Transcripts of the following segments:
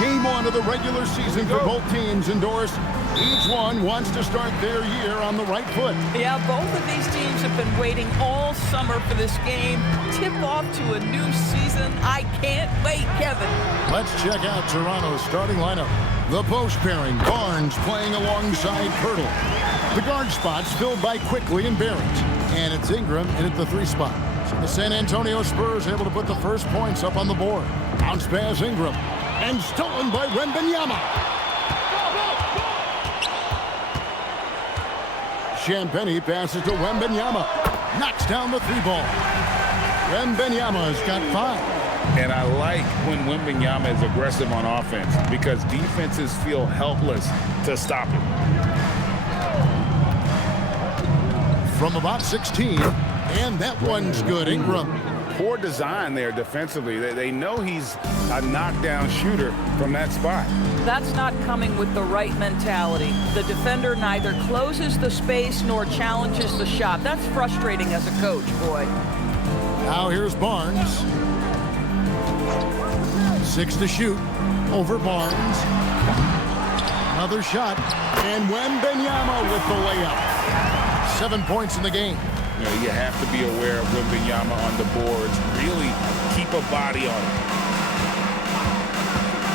Game one of the regular season for both teams indoors. Each one wants to start their year on the right foot. Yeah, both of these teams have been waiting all summer for this game. Tip off to a new season. I can't wait, Kevin. Let's check out Toronto's starting lineup. The post pairing, Barnes playing alongside Pirtle. The guard spots filled by Quickly and Barrett. And it's Ingram in at the 3 spot. So the San Antonio Spurs able to put the first points up on the board. Bounce pass Ingram. And stolen by Wembanyama. Champagnie passes to Wembanyama. Knocks down the 3 ball. Wembanyama's got 5. And I like when Wembanyama is aggressive on offense because defenses feel helpless to stop him. From about 16, and that one's good. Ingram. Poor design there defensively. They know he's a knockdown shooter from that spot. That's not coming with the right mentality. The defender neither closes the space nor challenges the shot. That's frustrating as a coach, boy. Now here's Barnes. 6 to shoot. Over Barnes. Another shot. And Wembanyama with the layup. 7 points in the game. You know, you have to be aware of Wembanyama on the boards. Really keep a body on him.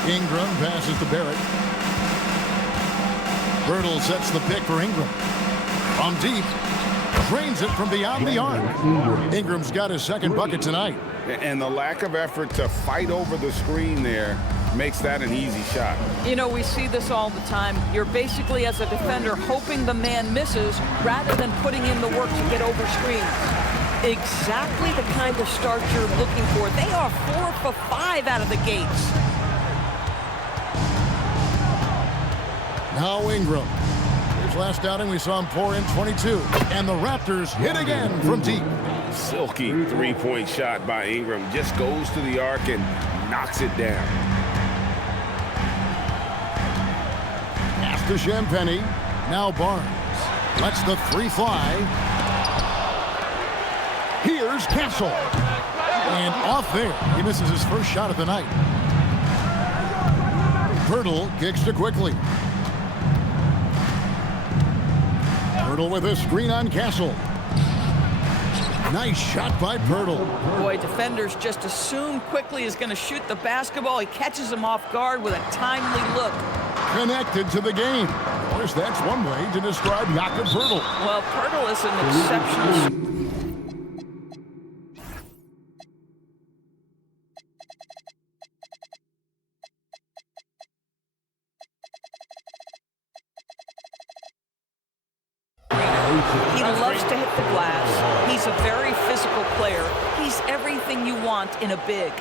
Ingram passes to Barrett. Pirtle sets the pick for Ingram. From deep. Drains it from beyond the arc. Ingram's got his second bucket tonight. And the lack of effort to fight over the screen there makes that an easy shot. You know, we see this all the time. You're basically, as a defender, hoping the man misses rather than putting in the work to get over screens. Exactly the kind of start you're looking for. They are 4 for 5 out of the gates. Now Ingram. His last outing, we saw him pour in 22. And the Raptors hit again from deep. Silky 3-point shot by Ingram. Just goes to the arc and knocks it down. Pass to Champagnie. Now Barnes. Lets the 3 fly. Here's Castle. And off there. He misses his first shot of the night. Pirtle kicks to Quickly. Pirtle with a screen on Castle. Nice shot by Pirtle. Boy, defenders just assume Quickly is going to shoot the basketball. He catches him off guard with a timely look. Connected to the game. Of course, that's one way to describe Jakob Pirtle. Well, Pirtle is an exceptional. He loves to hit the glass. He's a very physical player. He's everything you want in a big.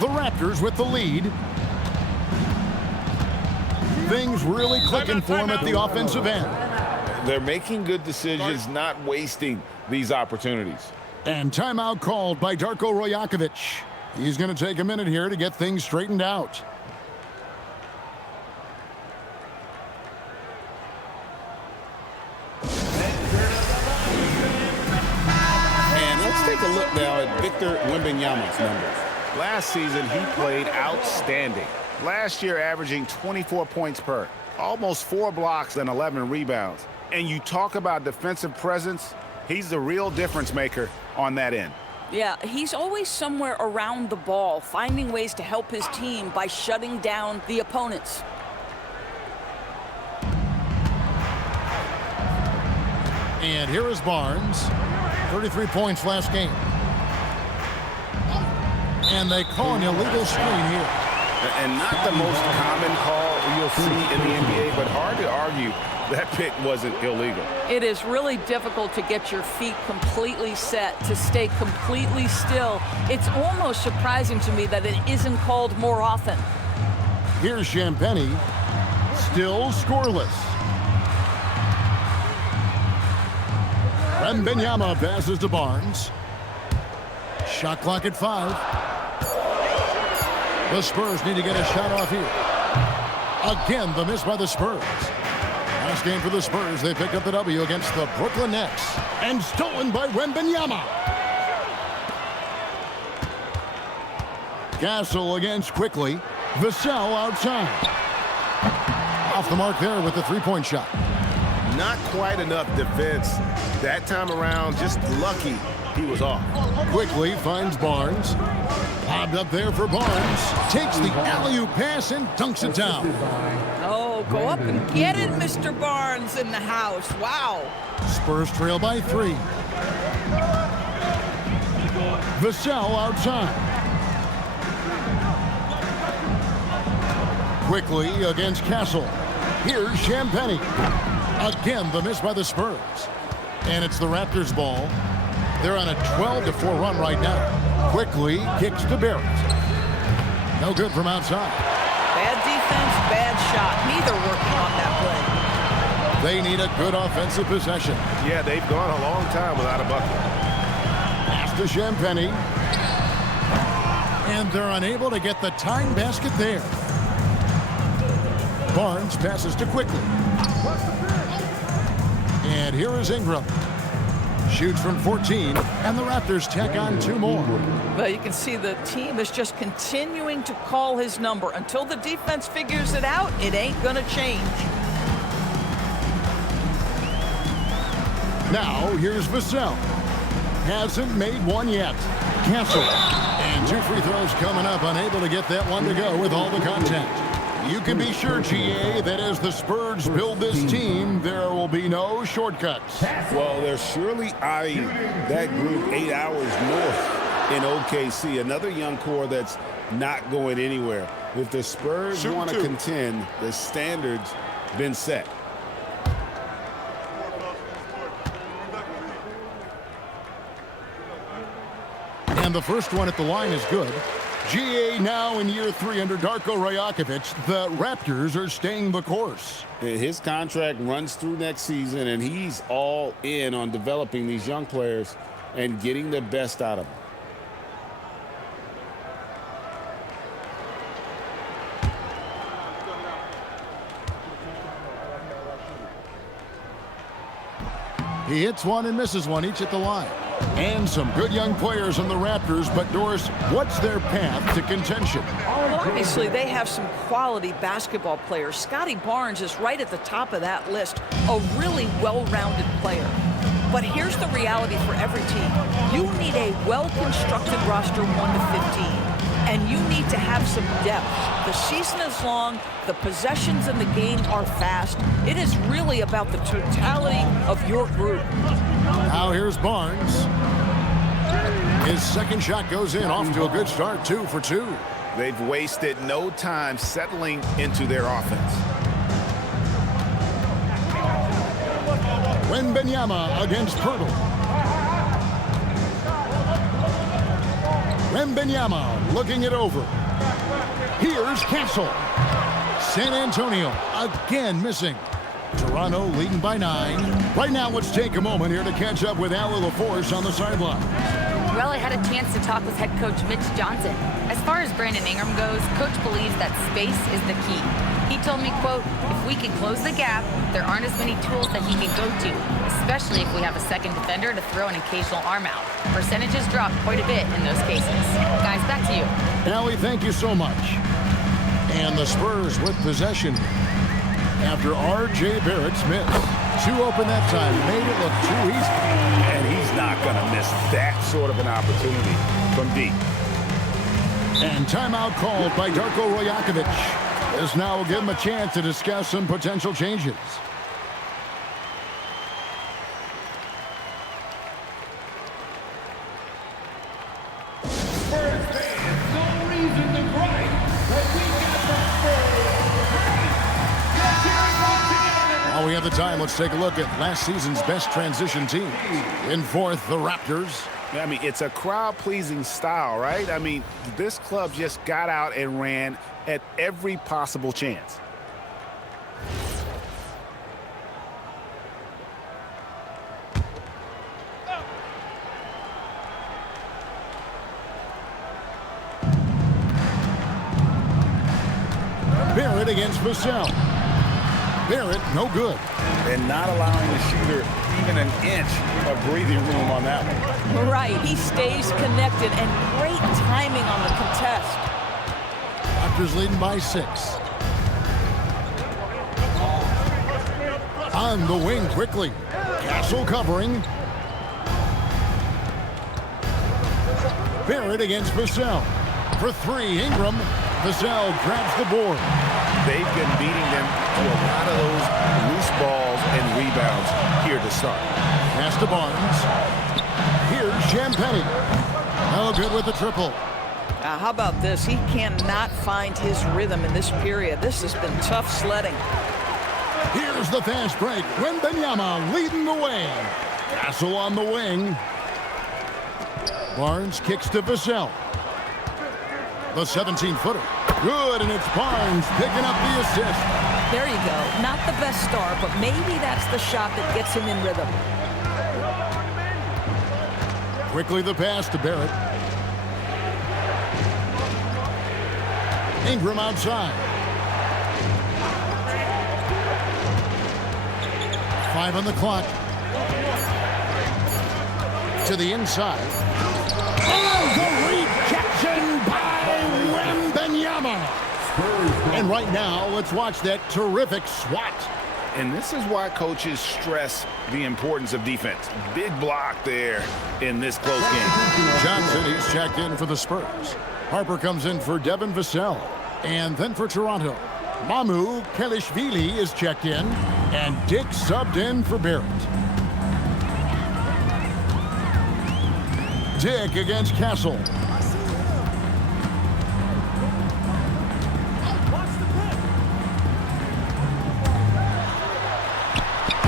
The Raptors with the lead. Things really clicking for him at the offensive end. They're making good decisions, not wasting these opportunities. And timeout called by Darko Rajakovic. He's going to take a minute here to get things straightened out. And let's take a look now at Victor Wembanyama's numbers. Last season, he played outstanding. Last year, averaging 24 points per, almost 4 blocks and 11 rebounds. And you talk about defensive presence, he's the real difference maker on that end. Yeah, he's always somewhere around the ball, finding ways to help his team by shutting down the opponents. And here is Barnes. 33 points last game. And they call an illegal screen here. And not the most common call you'll see in the NBA, but hard to argue that pick wasn't illegal. It is really difficult to get your feet completely set, to stay completely still. It's almost surprising to me that it isn't called more often. Here's Champagnie. Still scoreless. Wembanyama passes to Barnes. Shot clock at 5. The Spurs need to get a shot off here. Again, the miss by the Spurs. Last game for the Spurs, they picked up the W against the Brooklyn Nets. And stolen by Wembanyama. Castle against Quickly. Vassell outside. Off the mark there with the three-point shot. Not quite enough defense that time around. Just lucky he was off. Quickly finds Barnes. Lobbed up there for Barnes. Takes the alley-oop pass and dunks it down. Oh, go up and get it, Mr. Barnes in the house. Wow. Spurs trail by 3. Vassell outside. Quickly against Castle. Here's Champagnie. Again, the miss by the Spurs. And it's the Raptors ball. They're on a 12-4 run right now. Quickly kicks to Barrett. No good from outside. Bad defense, bad shot. Neither working on that play. They need a good offensive possession. Yeah, they've gone a long time without a bucket. Pass to Champagnie. And they're unable to get the tying basket there. Barnes passes to Quickly. And here is Ingram. Shoots from 14, and the Raptors tack on 2 more. Well, you can see the team is just continuing to call his number. Until the defense figures it out, it ain't going to change. Now, here's Vassell. Hasn't made one yet. Castle. And 2 free throws coming up, unable to get that one to go with all the contact. You can be sure, GA, that as the Spurs build this team, there will be no shortcuts. Well, they're surely eyeing that group 8 hours north in OKC. Another young core that's not going anywhere. If the Spurs want to contend, the standard's been set. And the first one at the line is good. GA now in year 3 under Darko Rajakovic. The Raptors are staying the course. His contract runs through next season, and he's all in on developing these young players and getting the best out of them. He hits one and misses one, each at the line. And some good young players on the Raptors, but Doris, what's their path to contention? Well, obviously, they have some quality basketball players. Scotty Barnes is right at the top of that list, a really well-rounded player. But here's the reality for every team. You need a well-constructed roster 1 to 15, and you need to have some depth. The season is long. The possessions in the game are fast. It is really about the totality of your group. Now here's Barnes. His second shot goes in, off to a good start, 2 for 2. They've wasted no time settling into their offense. Wembanyama against Pirtle. Wembanyama looking it over. Here's Castle. San Antonio again missing. Toronto leading by 9. Right now, let's take a moment here to catch up with Allie LaForce on the sideline. Well, I had a chance to talk with head coach Mitch Johnson. As far as Brandon Ingram goes, coach believes that space is the key. He told me, quote, if we can close the gap, there aren't as many tools that he can go to, especially if we have a second defender to throw an occasional arm out. Percentages drop quite a bit in those cases. Guys, back to you. Allie, thank you so much. And the Spurs with possession after R.J. Barrett's miss. 2 open that time, made it look too easy. And he's not going to miss that sort of an opportunity from deep. And timeout called by Darko Rajakovic. This now will give him a chance to discuss some potential changes. While we have the time, let's take a look at last season's best transition team. In 4th, the Raptors. I mean, it's a crowd-pleasing style, right? I mean, this club just got out and ran at every possible chance. Barrett against Vassell. Barrett, no good. And not allowing the shooter even an inch of breathing room on that one. Right, he stays connected, and great timing on the contest. A Raptors leading by 6. On the wing quickly. Castle covering. Barrett against Vassell. For 3, Ingram. Vassell grabs the board. They've been beating them to a lot of those loose balls and rebounds here to start. Pass to Barnes. Here's Champagnie. Oh, good with the triple. How about this? He cannot find his rhythm in this period. This has been tough sledding. Here's the fast break. Wembanyama leading the way. Castle on the wing. Barnes kicks to Vassell. The 17-footer. Good, and it's Barnes picking up the assist. There you go. Not the best start, but maybe that's the shot that gets him in rhythm. Quickly the pass to Barrett. Ingram outside. 5 on the clock. To the inside. Oh, the rejection by Wembanyama. And right now, let's watch that terrific swat. And this is why coaches stress the importance of defense. Big block there in this close game. Johnson, he's checked in for the Spurs. Harper comes in for Devin Vassell. And then for Toronto, Mamu Kelishvili is checked in. And Dick subbed in for Barrett. Dick against Castle.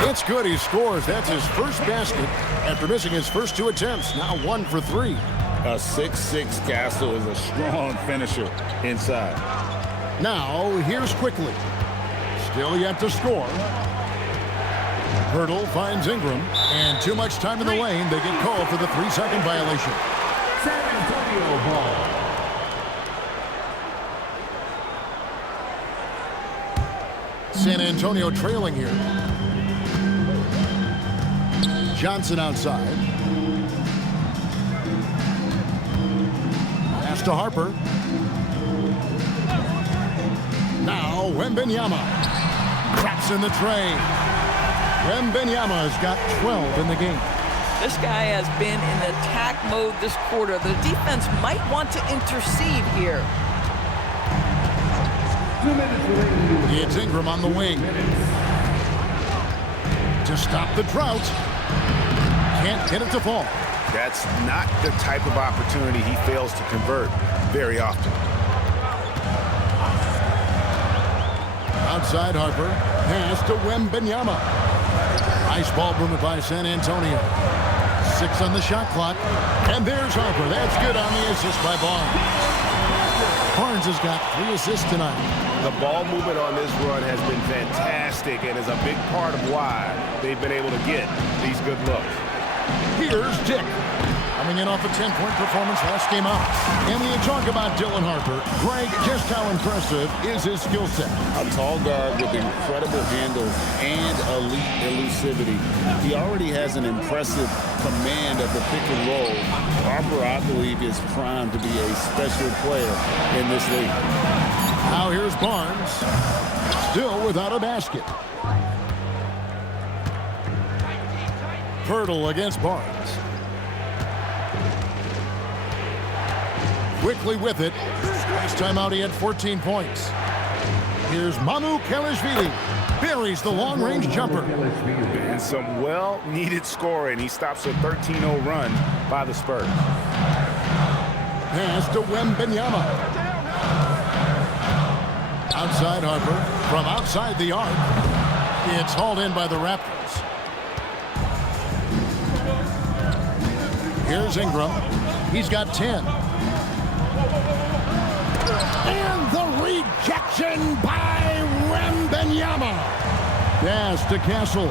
It's good. He scores. That's his first basket after missing his first 2 attempts. Now 1 for 3. A 6'6" Castle is a strong finisher inside. Now, here's Quickly. Still yet to score. Hurdle finds Ingram. And too much time in the lane. They get called for the 3-second violation. San Antonio ball. San Antonio trailing here. Johnson outside. Pass to Harper. Now Wembanyama. Traps in the tray. Wembanyama's got 12 in the game. This guy has been in attack mode this quarter. The defense might want to intercede here. 2 minutes remaining. It's Ingram on the wing. To stop the drought. Can't get it to fall. That's not the type of opportunity he fails to convert very often. Outside Harper. Pass to Wembanyama. Nice ball movement by San Antonio. 6 on the shot clock. And there's Harper. That's good on the assist by Barnes. Barnes has got 3 assists tonight. The ball movement on this run has been fantastic and is a big part of why they've been able to get these good looks. Here's Dick. Coming in off a 10-point performance last game out. And when you talk about Dylan Harper, Greg, just how impressive is his skill set? A tall guard with incredible handle and elite elusivity. He already has an impressive command of the pick and roll. Harper, I believe, is primed to be a special player in this league. Now here's Barnes. Still without a basket. Hurdle against Barnes. Quickly with it. Last time out he had 14 points. Here's Mamu Kelishvili. Buries the long-range jumper. And some well-needed scoring. He stops a 13-0 run by the Spurs. Pass to Wembanyama. Outside Harper. From outside the arc. It's hauled in by the Raptors. Here's Ingram. He's got 10. And the rejection by Wembanyama. Pass to Castle.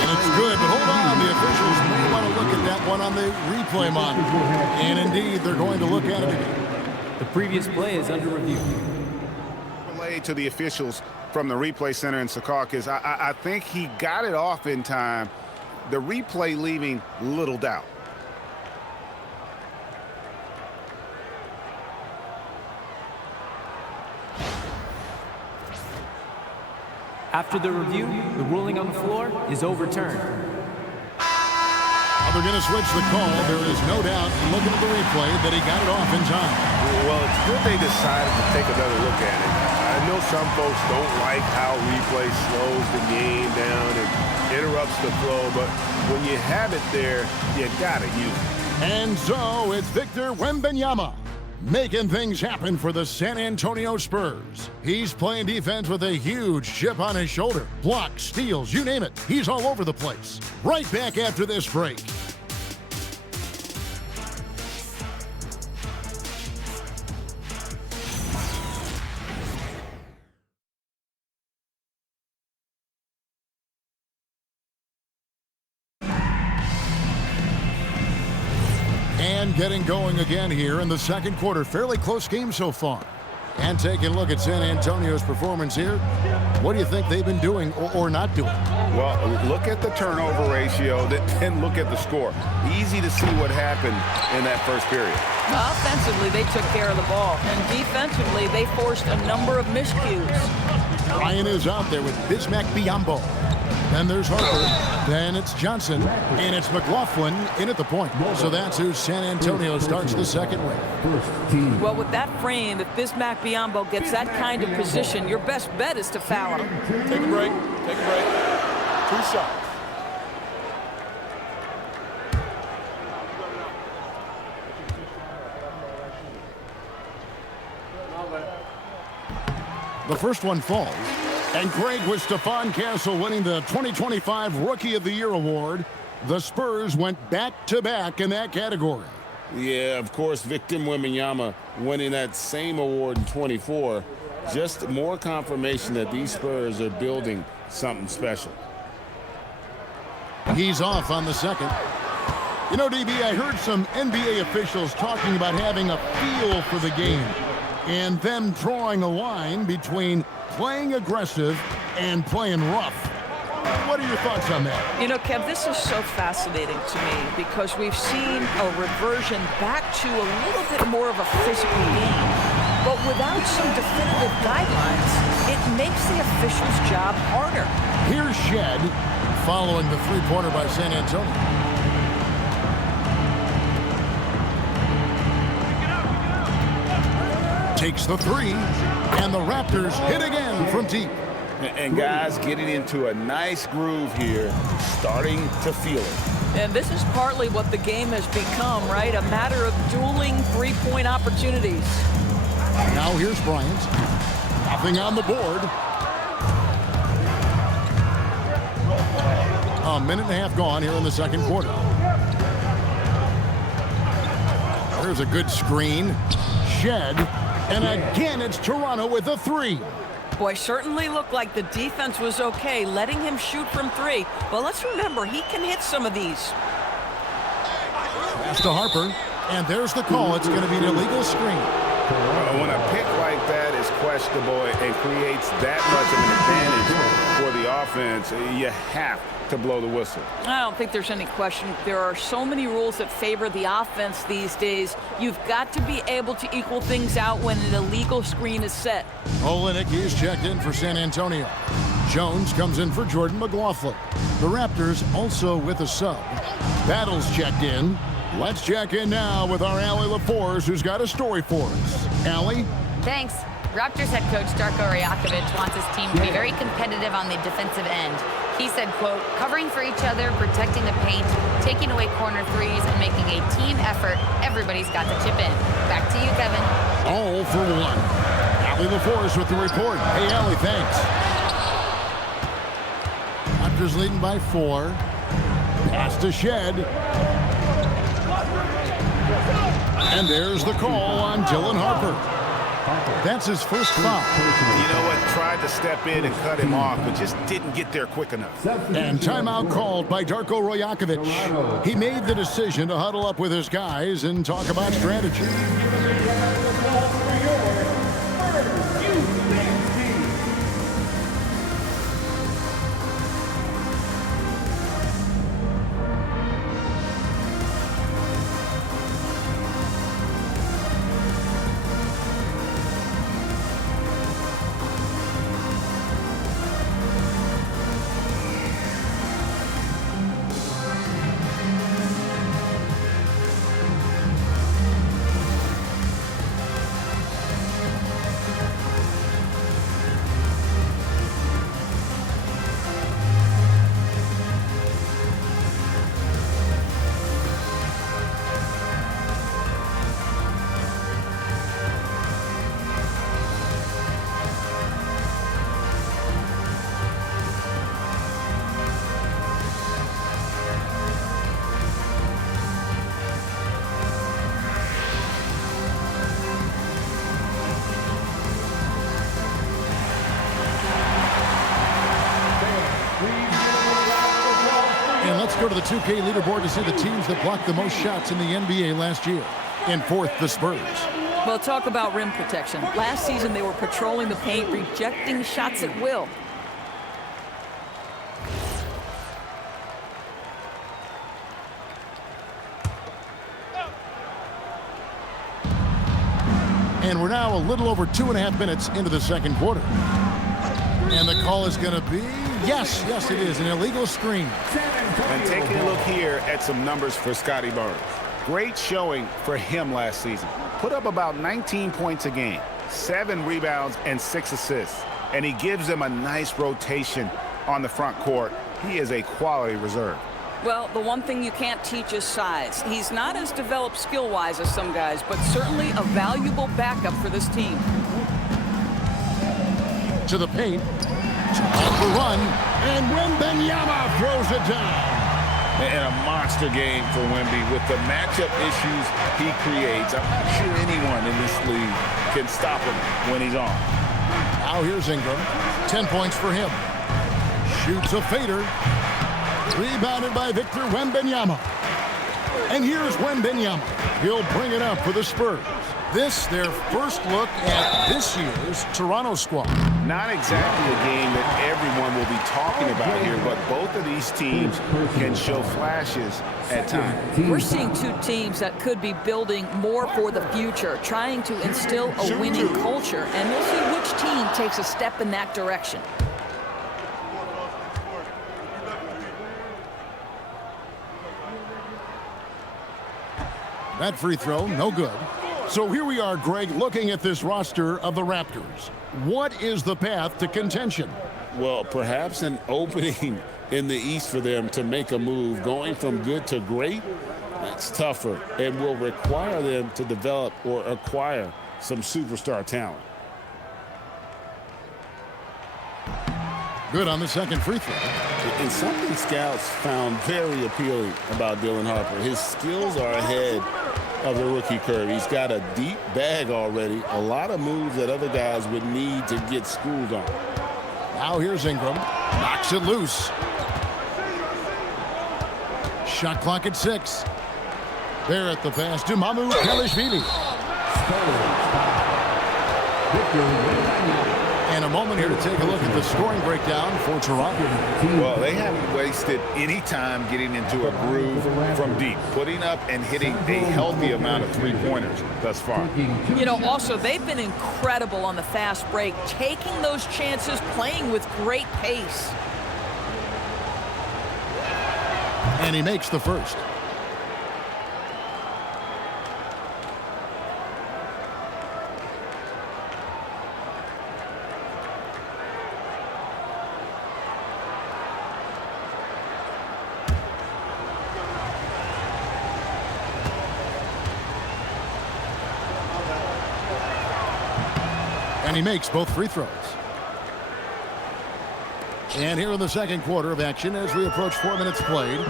And it's good, but hold on. The officials may want to look at that one on the replay monitor. And indeed, they're going to look at it again. The previous play is under review. Relay to the officials from the replay center in Secaucus. I think he got it off in time. The replay leaving little doubt. After the review, the ruling on the floor is overturned. They're going to switch the call. There is no doubt, looking at the replay, that he got it off in time. Well, it's good they decided to take another look at it. I know some folks don't like how replay slows the game down and interrupts the flow, but when you have it there, you got to use it. And so it's Victor Wembanyama making things happen for the San Antonio Spurs. He's playing defense with a huge chip on his shoulder. Blocks, steals, you name it. He's all over the place. Right back after this break. And getting going again here in the second quarter. Fairly close game so far. And taking a look at San Antonio's performance here. What do you think they've been doing or not doing? Well, look at the turnover ratio, then look at the score. Easy to see what happened in that first period. Offensively, they took care of the ball. And defensively, they forced a number of miscues. Ryan is out there with Bismack Biyombo. Then there's Harper. Then it's Johnson. And it's McLaughlin in at the point. So that's who San Antonio starts the second with. Well, with that frame, if Bismack Biyombo gets that kind of position, your best bet is to foul him. Take a break. Take a break. 2 shots. The first one falls. And Greg, with Stephon Castle winning the 2025 Rookie of the Year award, the Spurs went back-to-back in that category. Yeah, of course, Victor Wembanyama winning that same award in 24. Just more confirmation that these Spurs are building something special. He's off on the second. You know, DB, I heard some NBA officials talking about having a feel for the game and them drawing a line between playing aggressive and playing rough. What are your thoughts on that? You know, Kev, this is so fascinating to me because we've seen a reversion back to a little bit more of a physical game. But without some definitive guidelines, it makes the officials' job harder. Here's Shed following the three-pointer by San Antonio. Takes the three, and the Raptors hit again from deep. And guys getting into a nice groove here, starting to feel it. And this is partly what the game has become, right? A matter of dueling three-point opportunities. Now here's Bryant. Nothing on the board. A minute and a half gone here in the second quarter. There's a good screen. Shed. And again, it's Toronto with a three. Boy, certainly looked like the defense was okay, letting him shoot from three. But let's remember, he can hit some of these. Pass to Harper. And there's the call. It's going to be an illegal screen. When a pick like that is questionable and creates that much of an advantage for the offense, you have to blow the whistle. I don't think there's any question. There are so many rules that favor the offense these days. You've got to be able to equal things out when an illegal screen is set. Olenek is checked in for San Antonio. Jones comes in for Jordan McLaughlin. The Raptors also with a sub. Battles checked in. Let's check in now with our Allie LaForce, who's got a story for us. Allie? Thanks. Raptors head coach Darko Rajakovic wants his team to be very competitive on the defensive end. He said, quote, covering for each other, protecting the paint, taking away corner threes, and making a team effort. Everybody's got to chip in. Back to you, Kevin. All for one. Allie LaForce with the report. Hey, Allie, thanks. Raptors leading by 4. Pass to Shed. And there's the call on Dylan Harper. That's his first foul. You know what? Tried to step in and cut him off, but just didn't get there quick enough. And timeout called by Darko Rajakovic. He made the decision to huddle up with his guys and talk about strategy. go to the 2K leaderboard to see the teams that blocked the most shots in the NBA last year. In fourth, the Spurs. Well, talk about rim protection. Last season, they were patrolling the paint, rejecting shots at will. And we're now a little over 2.5 minutes into the second quarter. And the call is going to be, yes, it is, an illegal screen. And taking a look here at some numbers for Scotty Barnes. Great showing for him last season. Put up about 19 points a game, 7 rebounds, and 6 assists. And he gives them a nice rotation on the front court. He is a quality reserve. Well, the one thing you can't teach is size. He's not as developed skill-wise as some guys, but certainly a valuable backup for this team. To the paint, off the run, and Wembanyama throws it down. And a monster game for Wemby with the matchup issues he creates. I'm not sure anyone in this league can stop him when he's on. Now here's Ingram, 10 points for him. Shoots a fader. Rebounded by Victor Wembanyama. And here's Wembanyama. He'll bring it up for the Spurs. This, their first look at this year's Toronto squad. Not exactly a game that everyone will be talking about here, but both of these teams can show flashes at times. We're seeing two teams that could be building more for the future, trying to instill a winning culture, and we'll see which team takes a step in that direction. That free throw, no good. So here we are, Greg, looking at this roster of the Raptors. What is the path to contention? Well, perhaps an opening in the East for them to make a move. Going from good to great, that's tougher and will require them to develop or acquire some superstar talent. Good on the second free throw. And something scouts found very appealing about Dylan Harper. His skills are ahead of the rookie curve. He's got a deep bag already, a lot of moves that other guys would need to get schooled on. Now here's Ingram, knocks it loose. Shot clock at 6. There at the pass to Mamu Kelishvili. And a moment here to take a look at the scoring breakdown for Toronto. Well, they haven't wasted any time getting into a groove from deep, putting up and hitting a healthy amount of three-pointers thus far. You know, also, they've been incredible on the fast break, taking those chances, playing with great pace. And he makes the first. And he makes both free throws. And here in the second quarter of action as we approach 4 minutes played.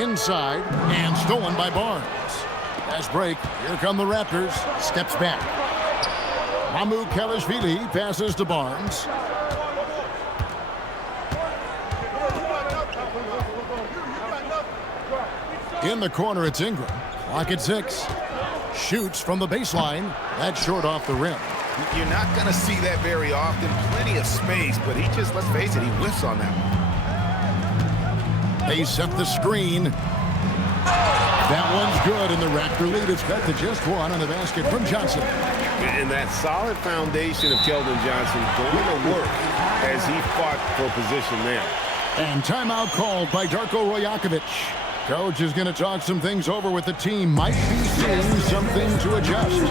Inside and stolen by Barnes. Fast break. Here come the Raptors. Steps back. Mamu Kelishvili passes to Barnes. In the corner, it's Ingram. Clock at 6. Shoots from the baseline. That's short off the rim. You're not going to see that very often. Plenty of space, but he just, let's face it, he whiffs on that one. They set the screen. That one's good, and the Raptor lead is cut to just one on the basket from Johnson. And that solid foundation of Keldon Johnson going to work as he fought for position there. And timeout called by Darko Rajakovic. Coach is going to talk some things over with the team. Might be seeing something to adjust.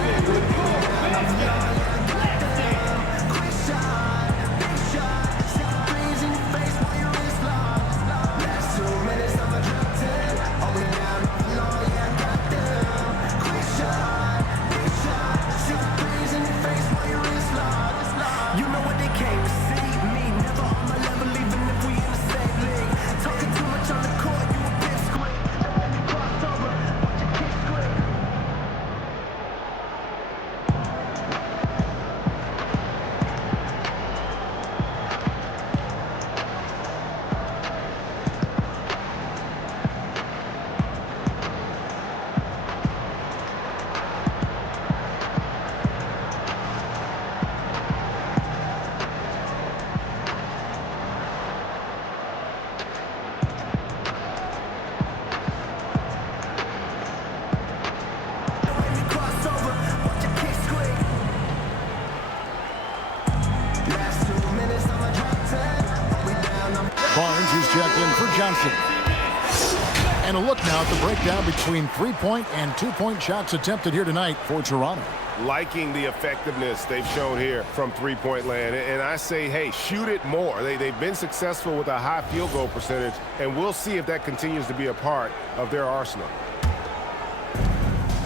And a look now at the breakdown between 3-point and 2-point shots attempted here tonight for Toronto. Liking the effectiveness they've shown here from three-point land. And I say, hey, shoot it more. They've been successful with a high field goal percentage, and we'll see if that continues to be a part of their arsenal.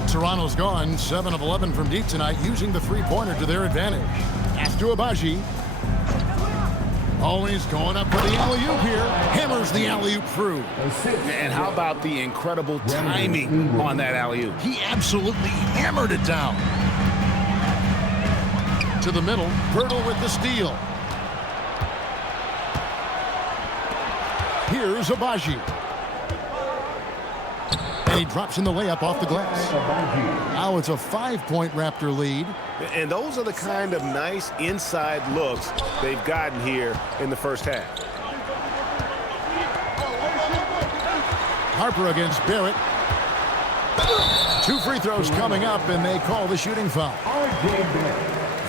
Toronto's gone 7 of 11 from deep tonight, using the three-pointer to their advantage. Pass to Abaji. Always going up for the alley-oop here. Hammers the alley-oop through. And how about the incredible timing on that alley-oop? He absolutely hammered it down. To the middle, Pirtle with the steal. Here's Abaji. And he drops in the layup off the glass. Now it's a 5-point Raptor lead. And those are the kind of nice inside looks they've gotten here in the first half. Harper against Barrett. 2 free throws coming up, and they call the shooting foul.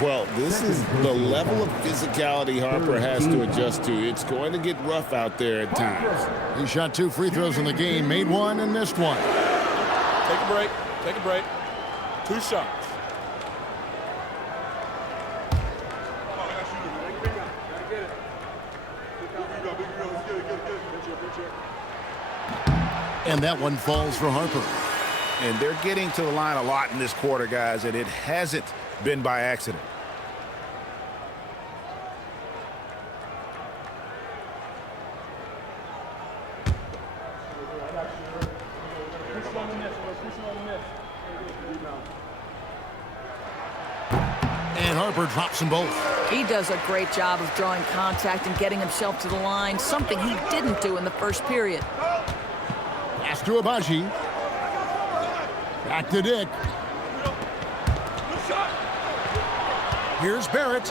Well, this is the level of physicality Harper has to adjust to. It's going to get rough out there at times. He shot 2 free throws in the game, made 1 and missed 1. Take a break. Take a break. 2 shots. And that one falls for Harper. And they're getting to the line a lot in this quarter, guys, and it hasn't been by accident. And Harper drops them both. He does a great job of drawing contact and getting himself to the line, something he didn't do in the first period. Pass to Abaji. Back to Dick. Here's Barrett.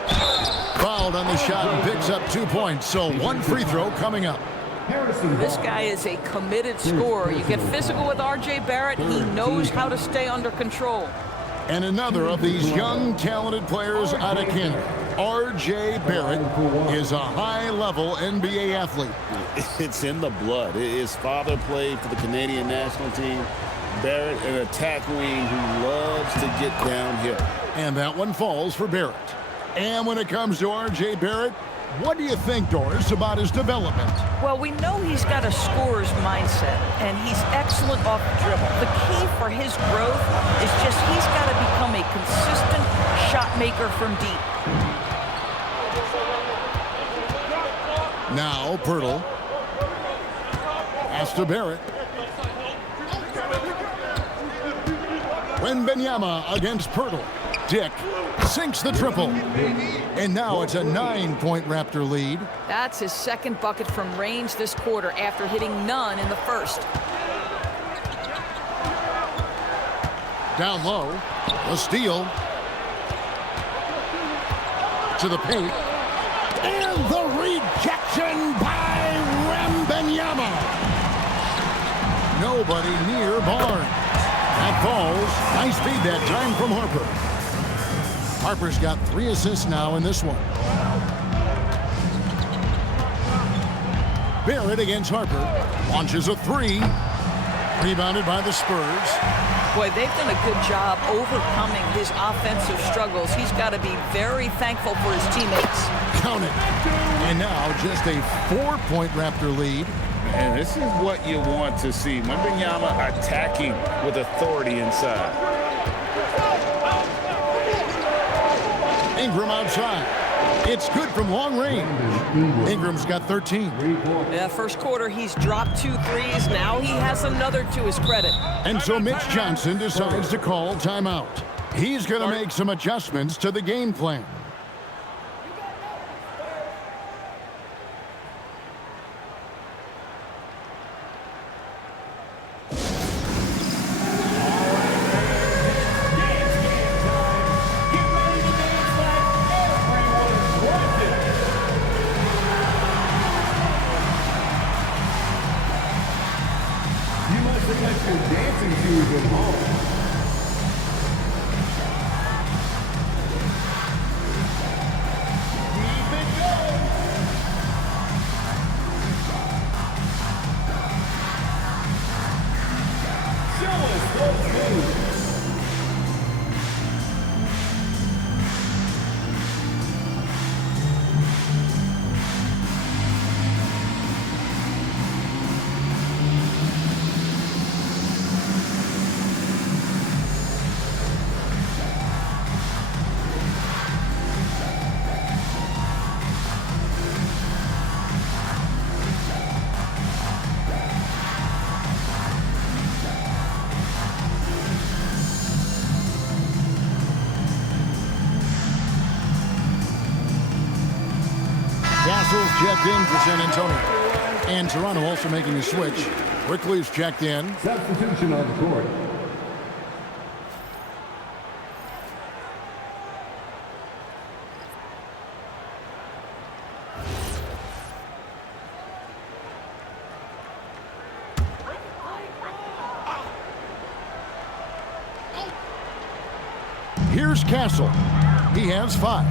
Fouled on the shot and picks up 2 points. So 1 free throw coming up. This guy is a committed scorer. You get physical with R.J. Barrett. He knows how to stay under control. And another of these young, talented players out of Canada. R.J. Barrett is a high-level NBA athlete. It's in the blood. His father played for the Canadian national team. Barrett, an attack wing who loves to get downhill. And that one falls for Barrett. And when it comes to R.J. Barrett, what do you think, Doris, about his development? Well, we know he's got a scorer's mindset, and he's excellent off the dribble. The key for his growth is just he's got to become a consistent shot maker from deep. Now, Pirtle. Pass to Barrett. Wembanyama against Pirtle. Dick sinks the triple. And now it's a 9-point Raptor lead. That's his second bucket from range this quarter after hitting none in the first. Down low. A steal. To the paint. And the rejection by Wembanyama. Nobody near Barnes. That falls. Nice feed that time from Harper. Harper's got 3 assists now in this one. Barrett against Harper. Launches a 3. Rebounded by the Spurs. Boy, they've done a good job overcoming his offensive struggles. He's got to be very thankful for his teammates. Count it. And now just a 4-point Raptor lead. And this is what you want to see. Wembanyama attacking with authority inside. Ingram outside. It's good from long range. Ingram's got 13. Yeah, first quarter, he's dropped 2 threes. Now he has another to his credit. And so Mitch Johnson decides to call timeout. He's going to make some adjustments to the game plan. Castle's checked in for San Antonio. And Toronto also making a switch. Quickly's checked in. Substitution on the court. Here's Castle. He has 5.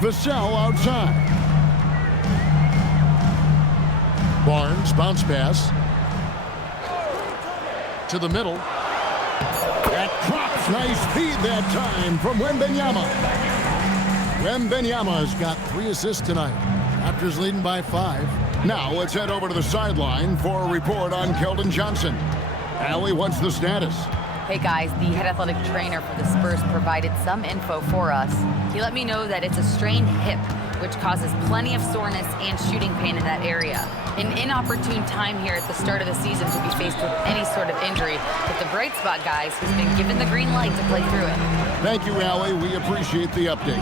Vassell outside. Barnes, bounce pass. To the middle. That drops. Nice feed that time from Wembanyama. Wembanyama's got 3 assists tonight. Raptors leading by 5. Now let's head over to the sideline for a report on Keldon Johnson. Allie, what's the status? Hey guys, the head athletic trainer for the Spurs provided some info for us. He let me know that it's a strained hip, which causes plenty of soreness and shooting pain in that area. An inopportune time here at the start of the season to be faced with any sort of injury, but the bright spot, guys, has been given the green light to play through it. Thank you, Allie. We appreciate the update.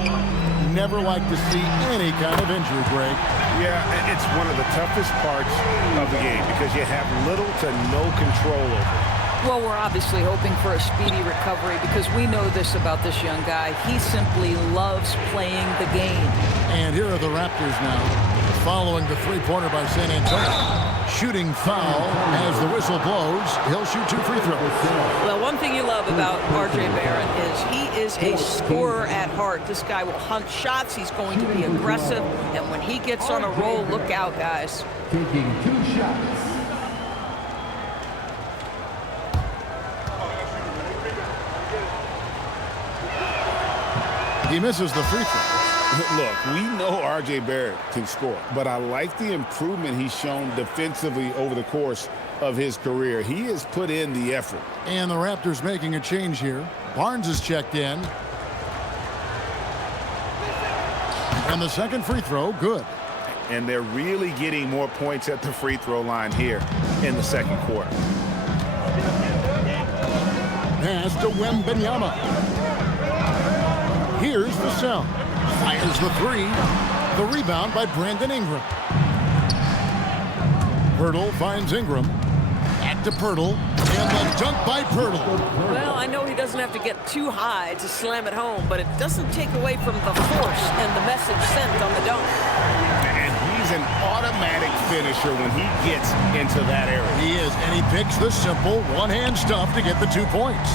Never like to see any kind of injury, Greg. Yeah, it's one of the toughest parts of the game because you have little to no control over it. Well, we're obviously hoping for a speedy recovery because we know this about this young guy. He simply loves playing the game. And here are the Raptors now, following the three-pointer by San Antonio. Shooting foul as the whistle blows. He'll shoot 2 free throws. Well, one thing you love about R.J. Barrett is he is a scorer at heart. This guy will hunt shots. He's going to be aggressive. And when he gets on a roll, look out, guys. Taking 2 shots. He misses the free throw. Look, we know R.J. Barrett can score, but I like the improvement he's shown defensively over the course of his career. He has put in the effort. And the Raptors making a change here. Barnes is checked in. And the second free throw, good. And they're really getting more points at the free throw line here in the second quarter. Pass to Wembanyama. Here's Vassell. Fires the 3. The rebound by Brandon Ingram. Pirtle finds Ingram. Back to Pirtle. And the dunk by Pirtle. Well, I know he doesn't have to get too high to slam it home, but it doesn't take away from the force and the message sent on the dunk. And he's an automatic finisher when he gets into that area. He is, and he picks the simple one-hand stuff to get the 2 points.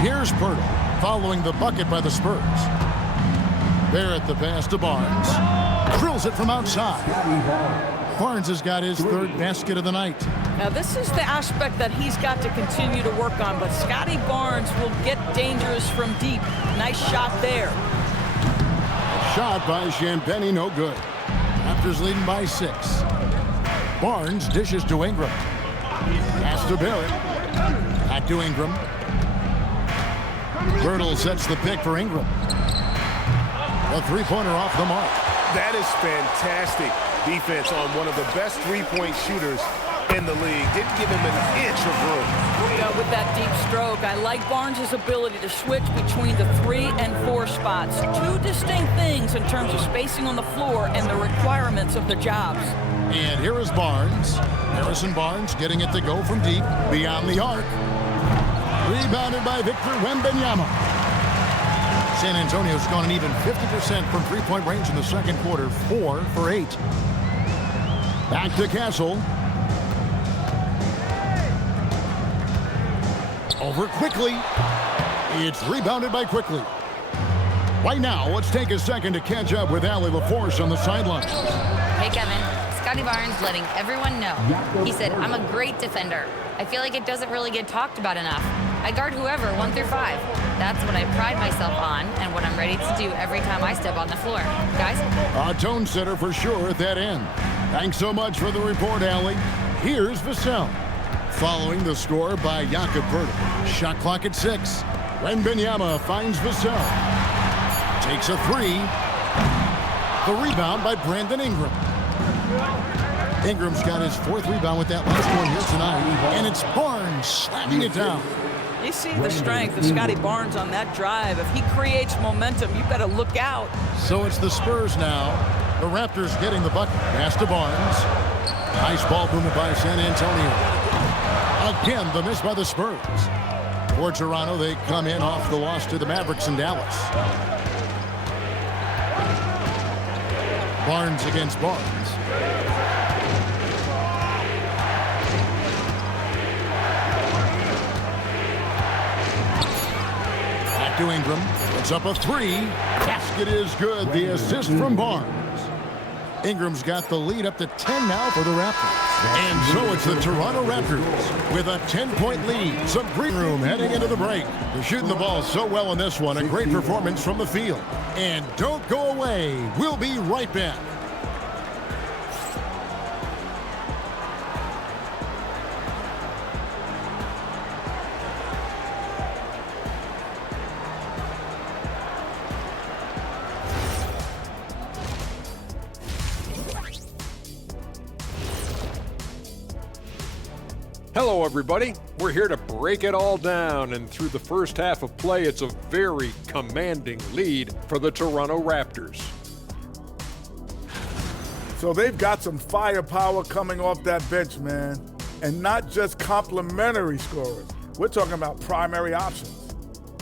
Here's Pirtle, following the bucket by the Spurs. Barrett the pass to Barnes. Drills it from outside. Barnes has got his 3rd basket of the night. Now, this is the aspect that he's got to continue to work on, but Scotty Barnes will get dangerous from deep. Nice shot there. Shot by Champagny, no good. Raptors leading by 6. Barnes dishes to Ingram. Pass to Barrett. Back to Ingram. Pirtle sets the pick for Ingram. A 3-pointer off the mark. That is fantastic defense on one of the best 3-point shooters in the league. Didn't give him an inch of room. Yeah, with that deep stroke, I like Barnes' ability to switch between the 3 and 4 spots. 2 distinct things in terms of spacing on the floor and the requirements of the jobs. And here is Barnes. Harrison Barnes getting it to go from deep, beyond the arc. Rebounded by Victor Wembanyama. San Antonio's gone an even 50% from 3-point range in the second quarter, 4 for 8. Back to Castle. Over Quickly. It's rebounded by Quickly. Right now, let's take a second to catch up with Allie LaForce on the sideline. Hey, Kevin. Scotty Barnes letting everyone know. He said, "I'm a great defender. I feel like it doesn't really get talked about enough. I guard whoever, 1 through 5. That's what I pride myself on and what I'm ready to do every time I step on the floor." Guys? A tone setter for sure at that end. Thanks so much for the report, Allie. Here's Vassell. Following the score by Jakob Poeltl. Shot clock at 6. Wembanyama finds Vassell. Takes a 3. The rebound by Brandon Ingram. Ingram's got his 4th rebound with that last one here tonight. And it's Barnes slamming it down. You see the strength of Scotty Barnes on that drive. If he creates momentum, you better look out. So it's the Spurs now. The Raptors getting the bucket. Pass to Barnes. Nice ball movement by San Antonio. Again, the miss by the Spurs. For Toronto, they come in off the loss to the Mavericks in Dallas. Barnes against Barnes. Back to Ingram. It's up a 3. Basket is good. The assist from Barnes. Ingram's got the lead up to 10 now for the Raptors. And so it's the Toronto Raptors with a 10-point lead. Some breathing room heading into the break. They're shooting the ball so well in this one. A great performance from the field. And don't go away. We'll be right back. Hello, everybody. We're here to break it all down, and through the first half of play, it's a very commanding lead for the Toronto Raptors. So they've got some firepower coming off that bench, man, and not just complimentary scorers. We're talking about primary options.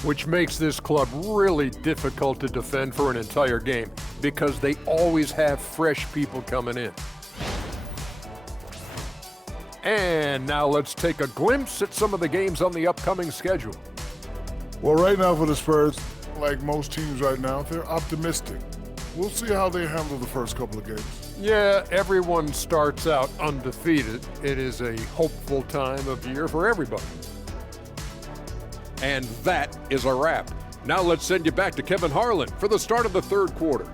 Which makes this club really difficult to defend for an entire game because they always have fresh people coming in. And now let's take a glimpse at some of the games on the upcoming schedule. Well, right now for the Spurs, like most teams right now, they're optimistic. We'll see how they handle the first couple of games. Yeah, everyone starts out undefeated. It is a hopeful time of year for everybody. And that is a wrap. Now let's send you back to Kevin Harlan for the start of the third quarter.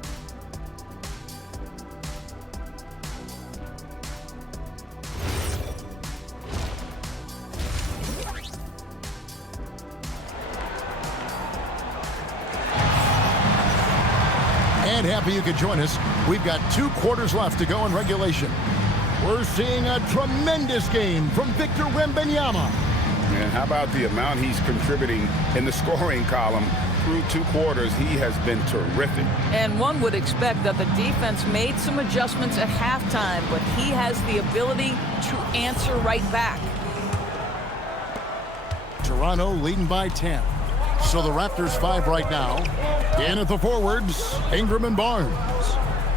And happy you could join us. We've got 2 quarters left to go in regulation. We're seeing a tremendous game from Victor Wembanyama. And how about the amount he's contributing in the scoring column? Through 2 quarters, he has been terrific. And one would expect that the defense made some adjustments at halftime, but he has the ability to answer right back. Toronto leading by 10. So the Raptors 5 right now. In at the forwards, Ingram and Barnes.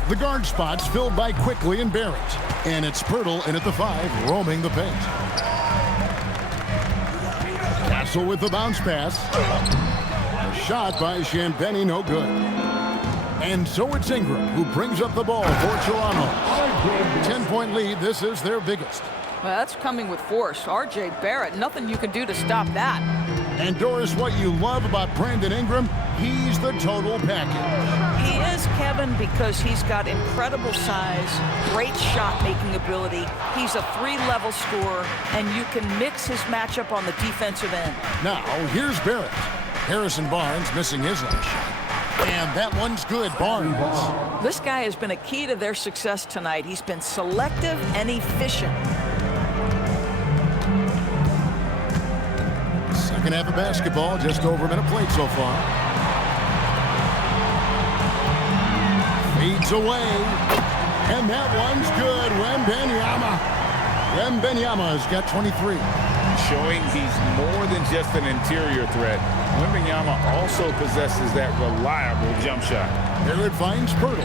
The guard spots filled by Quickly and Barrett. And it's Poeltl in at the 5, roaming the paint. Castle with the bounce pass. A shot by Champagnie, no good. And so it's Ingram who brings up the ball for Toronto. 10-point lead, this is their biggest. Well, that's coming with force. R.J. Barrett, nothing you can do to stop that. And Doris, what you love about Brandon Ingram, he's the total package. He is, Kevin, because he's got incredible size, great shot-making ability. He's a 3-level scorer, and you can mix his matchup on the defensive end. Now, here's Barrett. Harrison Barnes missing his last shot. And that one's good, Barnes. This guy has been a key to their success tonight. He's been selective and efficient. Second half of basketball, just over a minute played so far. Fades away. And that one's good. Wembanyama's got 23. Showing he's more than just an interior threat. Wembanyama also possesses that reliable jump shot. Barrett finds Poeltl.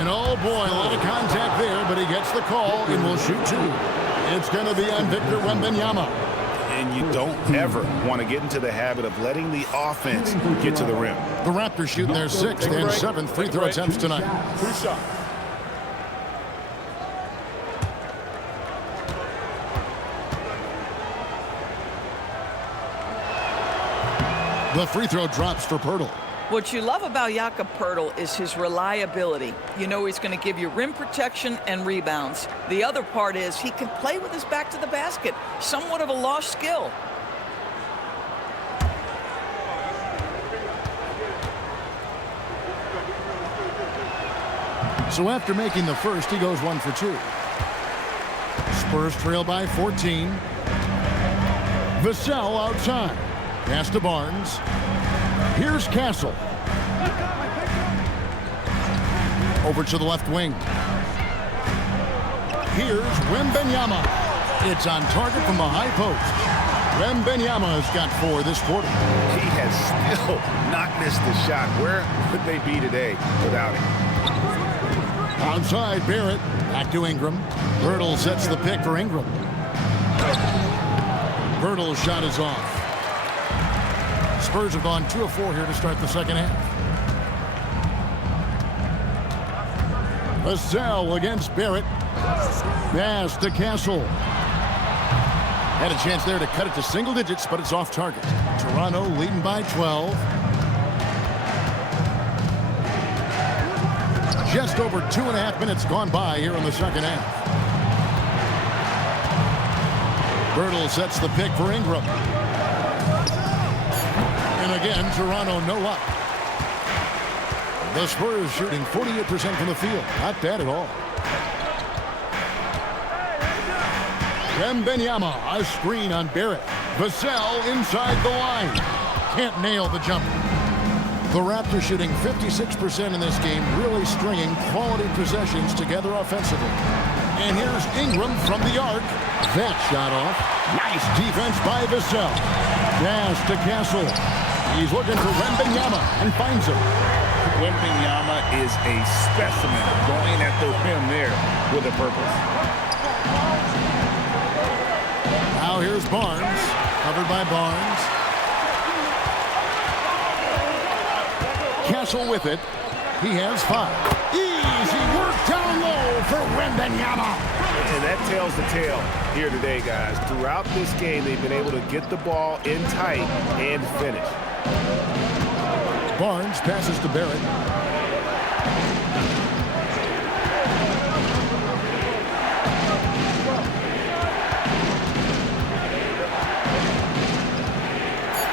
And oh boy, a lot of contact there, but he gets the call and will shoot 2. It's going to be on Victor Wembanyama. And you don't ever want to get into the habit of letting the offense get to the rim. The Raptors shooting their 6th and 7th free throw attempts tonight. 2 shots. The free throw drops for Poeltl. What you love about Jakob Poeltl is his reliability. You know he's going to give you rim protection and rebounds. The other part is he can play with his back to the basket. Somewhat of a lost skill. So after making the first, he goes 1 for 2. Spurs trail by 14. Vassell outside. Pass to Barnes. Here's Castle. Over to the left wing. Here's Wembanyama. It's on target from the high post. Wembanyama has got 4 this quarter. He has still not missed the shot. Where would they be today without him? Outside, Barrett. Back to Ingram. Poeltl sets the pick for Ingram. Poeltl's shot is off. Spurs have gone 2 of 4 here to start the second half. Vassell against Barrett. Pass to Castle. Had a chance there to cut it to single digits, but it's off target. Toronto leading by 12. Just over 2.5 minutes gone by here in the second half. Poeltl sets the pick for Ingram. And again, Toronto no luck. The Spurs shooting 48% from the field. Not bad at all. Wembanyama, a screen on Barrett. Vassell inside the line. Can't nail the jumper. The Raptors shooting 56% in this game, really stringing quality possessions together offensively. And here's Ingram from the arc. That shot off. Nice defense by Vassell. Pass to Castle. He's looking for Wembanyama and finds him. Wembanyama is a specimen going at the rim there with a purpose. Now here's Barnes. Covered by Barnes. Castle with it. He has 5. Easy work down low for Wembanyama. And that tells the tale here today, guys. Throughout this game, they've been able to get the ball in tight and finish. Barnes passes to Barrett.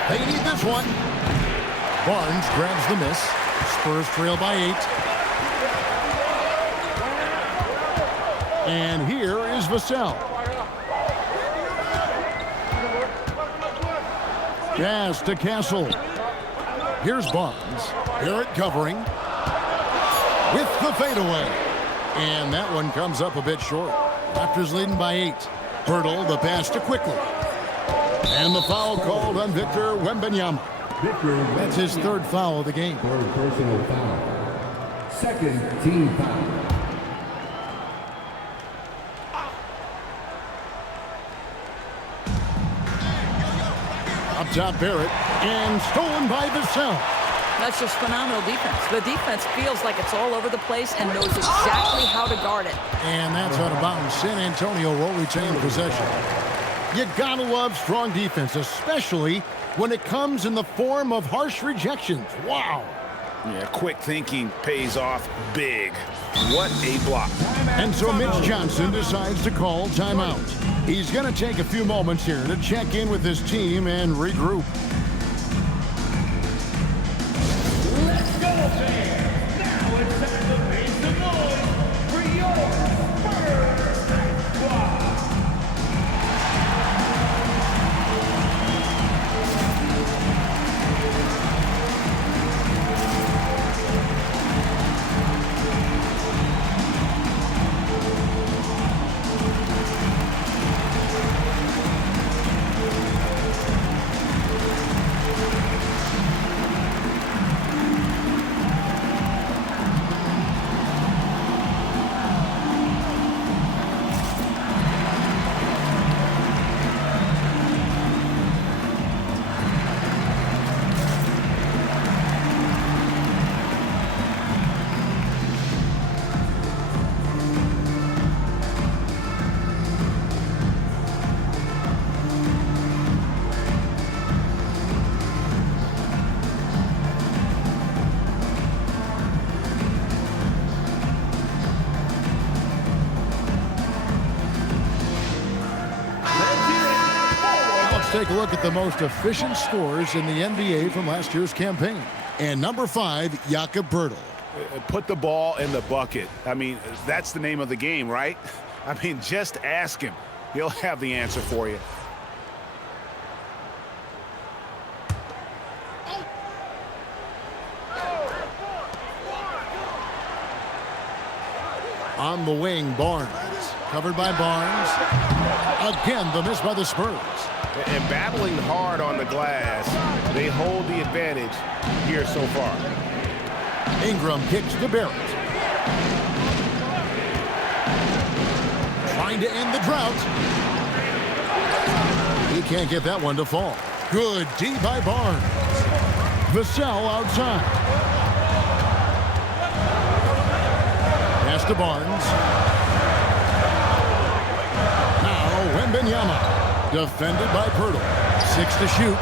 They need this one. Barnes grabs the miss. Spurs trail by 8. And here is Vassell. Pass to Castle. Here's Barnes. Barrett covering. With the fadeaway. And that one comes up a bit short. Raptors leading by 8. Poeltl, the pass to Quickly. And the foul called on Victor Wembanyama. That's his 3rd foul of the game. 3rd personal foul. 2nd team foul. Up top, Barrett. And stolen by Vassell. That's just phenomenal defense. The defense feels like it's all over the place and knows exactly how to guard it. And that's out of bounds. San Antonio will retain possession. You gotta love strong defense, especially when it comes in the form of harsh rejections. Wow. Yeah, quick thinking pays off big. What a block. And so Mitch Johnson decides to call timeout. He's going to take a few moments here to check in with his team and regroup. Let's go, fans. Now it's time to make some noise for your Spurs squad. take a look at the most efficient scorers in the NBA from last year's campaign. And number 5, Jakob Poeltl. Put the ball in the bucket. I mean, that's the name of the game, right? I mean, just ask him. He'll have the answer for you. On the wing, Barnes. Covered by Barnes. Again, the miss by the Spurs. And battling hard on the glass, they hold the advantage here so far. Ingram kicks to Barrett. Trying to end the drought. He can't get that one to fall. Good D by Barnes. Vassell outside. Pass to Barnes. Now Wembanyama. Defended by Poeltl. 6 to shoot.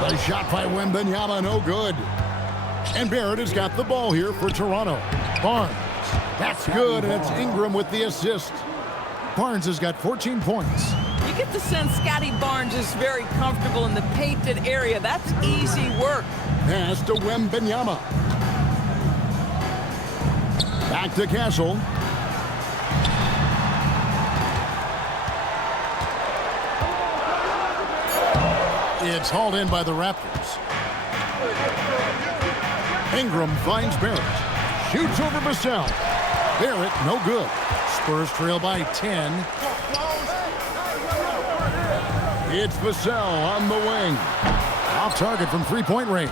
The shot by Wembanyama, no good. And Barrett has got the ball here for Toronto. Barnes. That's good, and it's Ingram with the assist. Barnes has got 14 points. You get the sense Scotty Barnes is very comfortable in the painted area. That's easy work. Pass to Wembanyama. Back to Castle. It's hauled in by the Raptors. Ingram finds Barrett. Shoots over Vassell. Barrett, no good. Spurs trail by 10. It's Vassell on the wing. Off target from three-point range.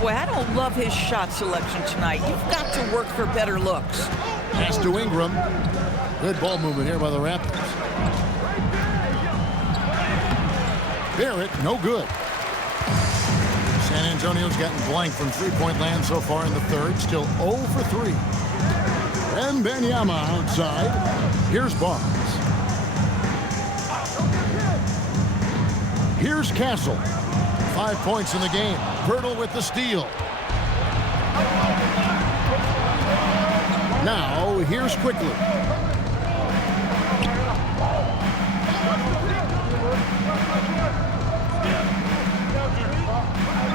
Boy, I don't love his shot selection tonight. You've got to work for better looks. Pass to Ingram. Good ball movement here by the Raptors. Barrett, no good. San Antonio's gotten blank from three-point land so far in the third. Still 0 for 3. Wembanyama outside. Here's Barnes. Here's Castle. 5 points in the game. Poeltl with the steal. Now, here's Quickly.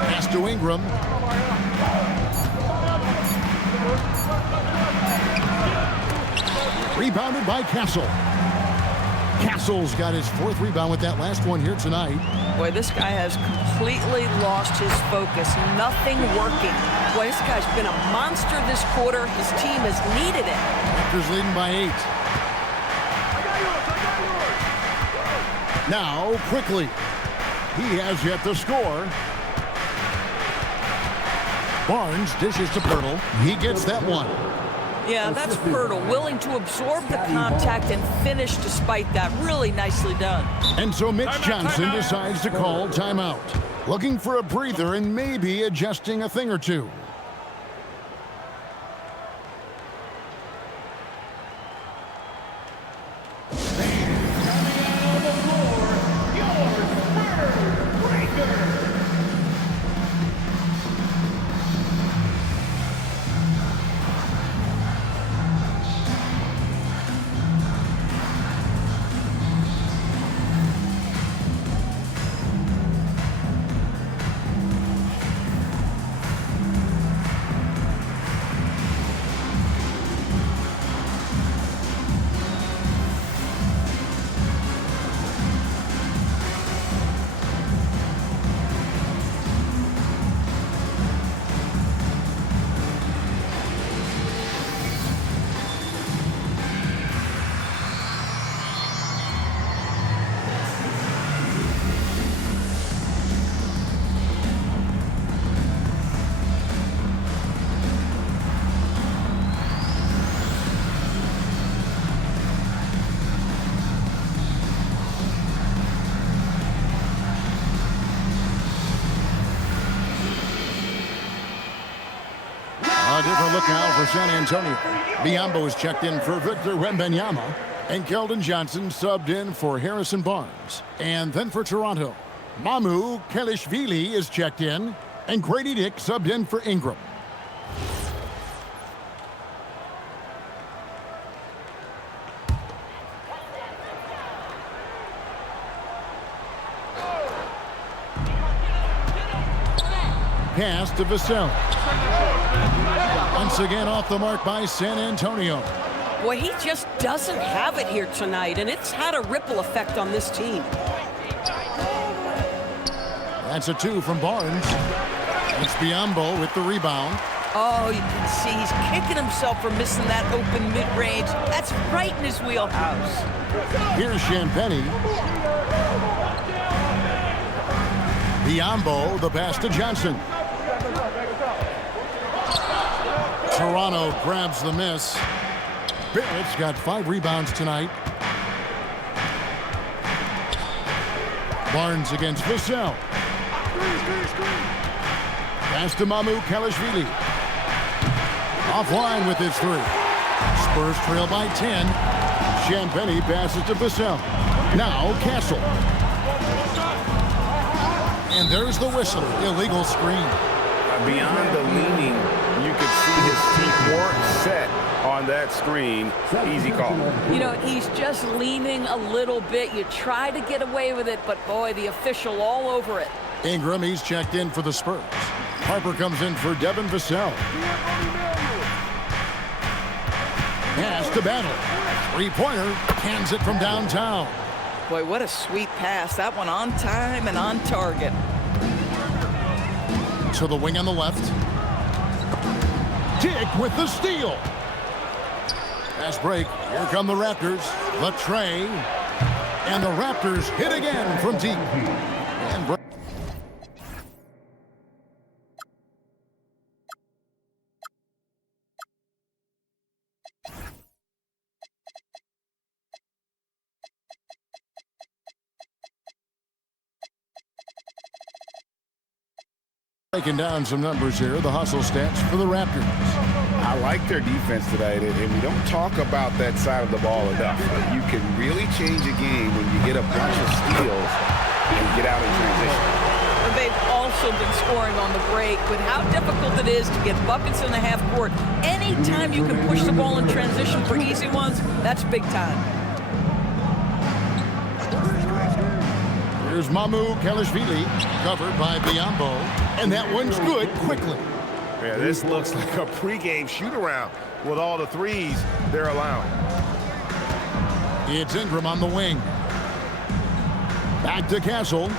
Pass to Ingram. Rebounded by Castle. Castle's got his 4th rebound with that last one here tonight. Boy, this guy has completely lost his focus. Nothing working. Boy, this guy's been a monster this quarter. His team has needed it. Raptors leading by 8. Now, Quickly. He has yet to score. Barnes dishes to Poeltl. He gets that one. Yeah, that's Poeltl, willing to absorb the contact and finish despite that. Really nicely done. And so Mitch Johnson decides to call timeout. Looking for a breather and maybe adjusting a thing or two. A different look now for San Antonio. Biyombo is checked in for Victor Wembanyama. And Keldon Johnson subbed in for Harrison Barnes. And then for Toronto, Mamu Kelishvili is checked in. And Grady Dick subbed in for Ingram. pass to Vassell. Once again off the mark by San Antonio. Boy, he just doesn't have it here tonight, and it's had a ripple effect on this team. That's a 2 from Barnes. It's Biyombo with the rebound. Oh, you can see he's kicking himself for missing that open mid-range. That's right in his wheelhouse. Here's Champagny. Biyombo, the pass to Johnson. Toronto grabs the miss. Barrett's got 5 rebounds tonight. Barnes against Vassell. Pass to Mamu Kalashvili. Offline with his 3. Spurs trail by 10. Champagny passes to Vassell. Now Castle. And there's the whistle. Illegal screen. Beyond the leaning, you could see his feet weren't set on that screen. Easy call. You know, he's just leaning a little bit. You try to get away with it, but boy, the official all over it. Ingram, he's checked in for the Spurs. Harper comes in for Devin Vassell. Pass to Battle. 3-pointer. Hands it from downtown. Boy, what a sweet pass. That one on time and on target. To the wing on the left. Dick with the steal. Fast break. Here come the Raptors. The tray. And the Raptors hit again from deep. And breaking down some numbers here, the hustle stats for the Raptors. I like their defense tonight, and we don't talk about that side of the ball enough. You can really change a game when you get a bunch of steals and get out in transition. They've also been scoring on the break, but how difficult it is to get buckets in the half court. Anytime you can push the ball in transition for easy ones, that's big time. Here's Mamu Kalashvili, covered by Biyombo, and that one's good quickly. Yeah, this looks like a pregame shoot-around with all the threes they're allowing. It's Ingram on the wing. Back to Castle.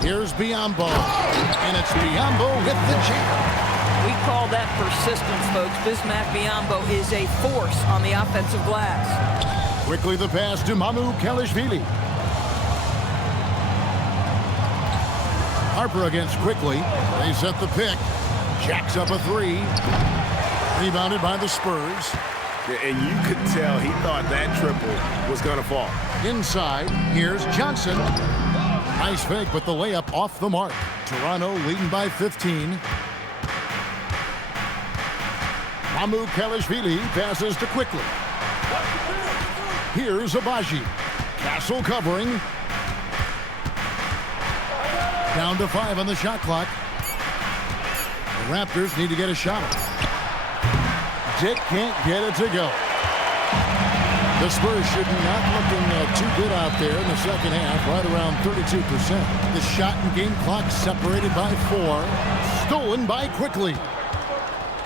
Here's Biyombo, and it's Biyombo with the jam. We call that persistence, folks. Bismack Biyombo is a force on the offensive glass. Quickly the pass to Mamu Kalashvili. Harper against Quickly. They set the pick. Jacks up a 3. Rebounded by the Spurs. And you could tell he thought that triple was going to fall. Inside, here's Johnson. Nice fake, but the layup off the mark. Toronto leading by 15. Mamu Kalashvili passes to Quickly. Here's Abaji. Castle covering. Down to 5 on the shot clock. The Raptors need to get a shot. Dick can't get it to go. The Spurs should not looking too good out there in the second half, right around 32%. The shot and game clock separated by 4. Stolen by Quickly.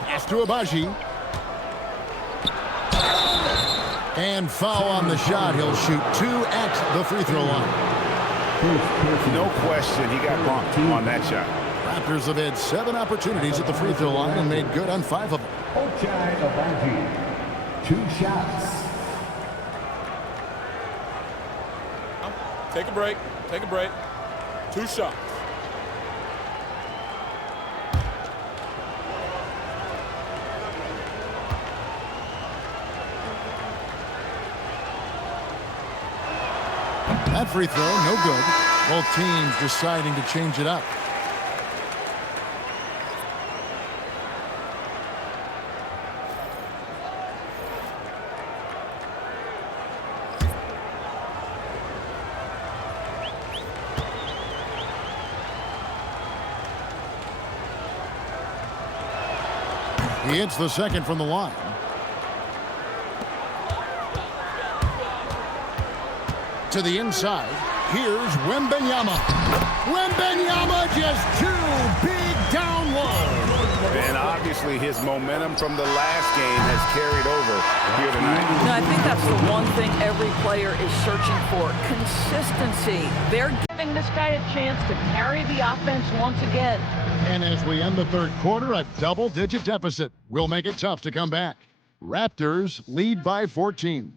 Pass to Abaji. And foul on the shot. He'll shoot 2 at the free throw line. No question, he got bumped on that shot. Raptors have had 7 opportunities at the free throw line and made good on 5 of them. Shai Gilgeous, 2 shots. Take a break. Take a break. 2 shots. That free throw, no good. Both teams deciding to change it up. He hits the second from the line. to the inside. Here's Wembanyama. Wembanyama just too big down low. And obviously his momentum from the last game has carried over here tonight. No, I think that's the one thing every player is searching for. Consistency. They're giving this guy a chance to carry the offense once again. And as we end the third quarter, a double-digit deficit will make it tough to come back. Raptors lead by 14.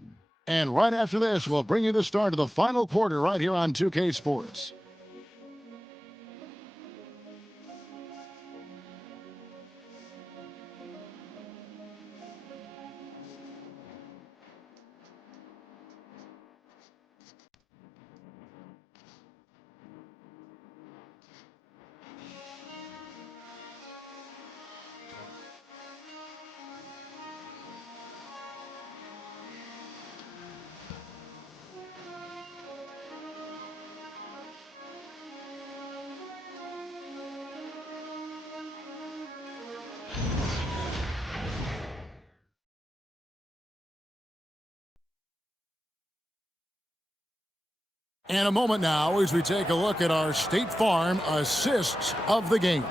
And right after this, we'll bring you the start of the final quarter right here on 2K Sports. And a moment now as we take a look at our State Farm assists of the game.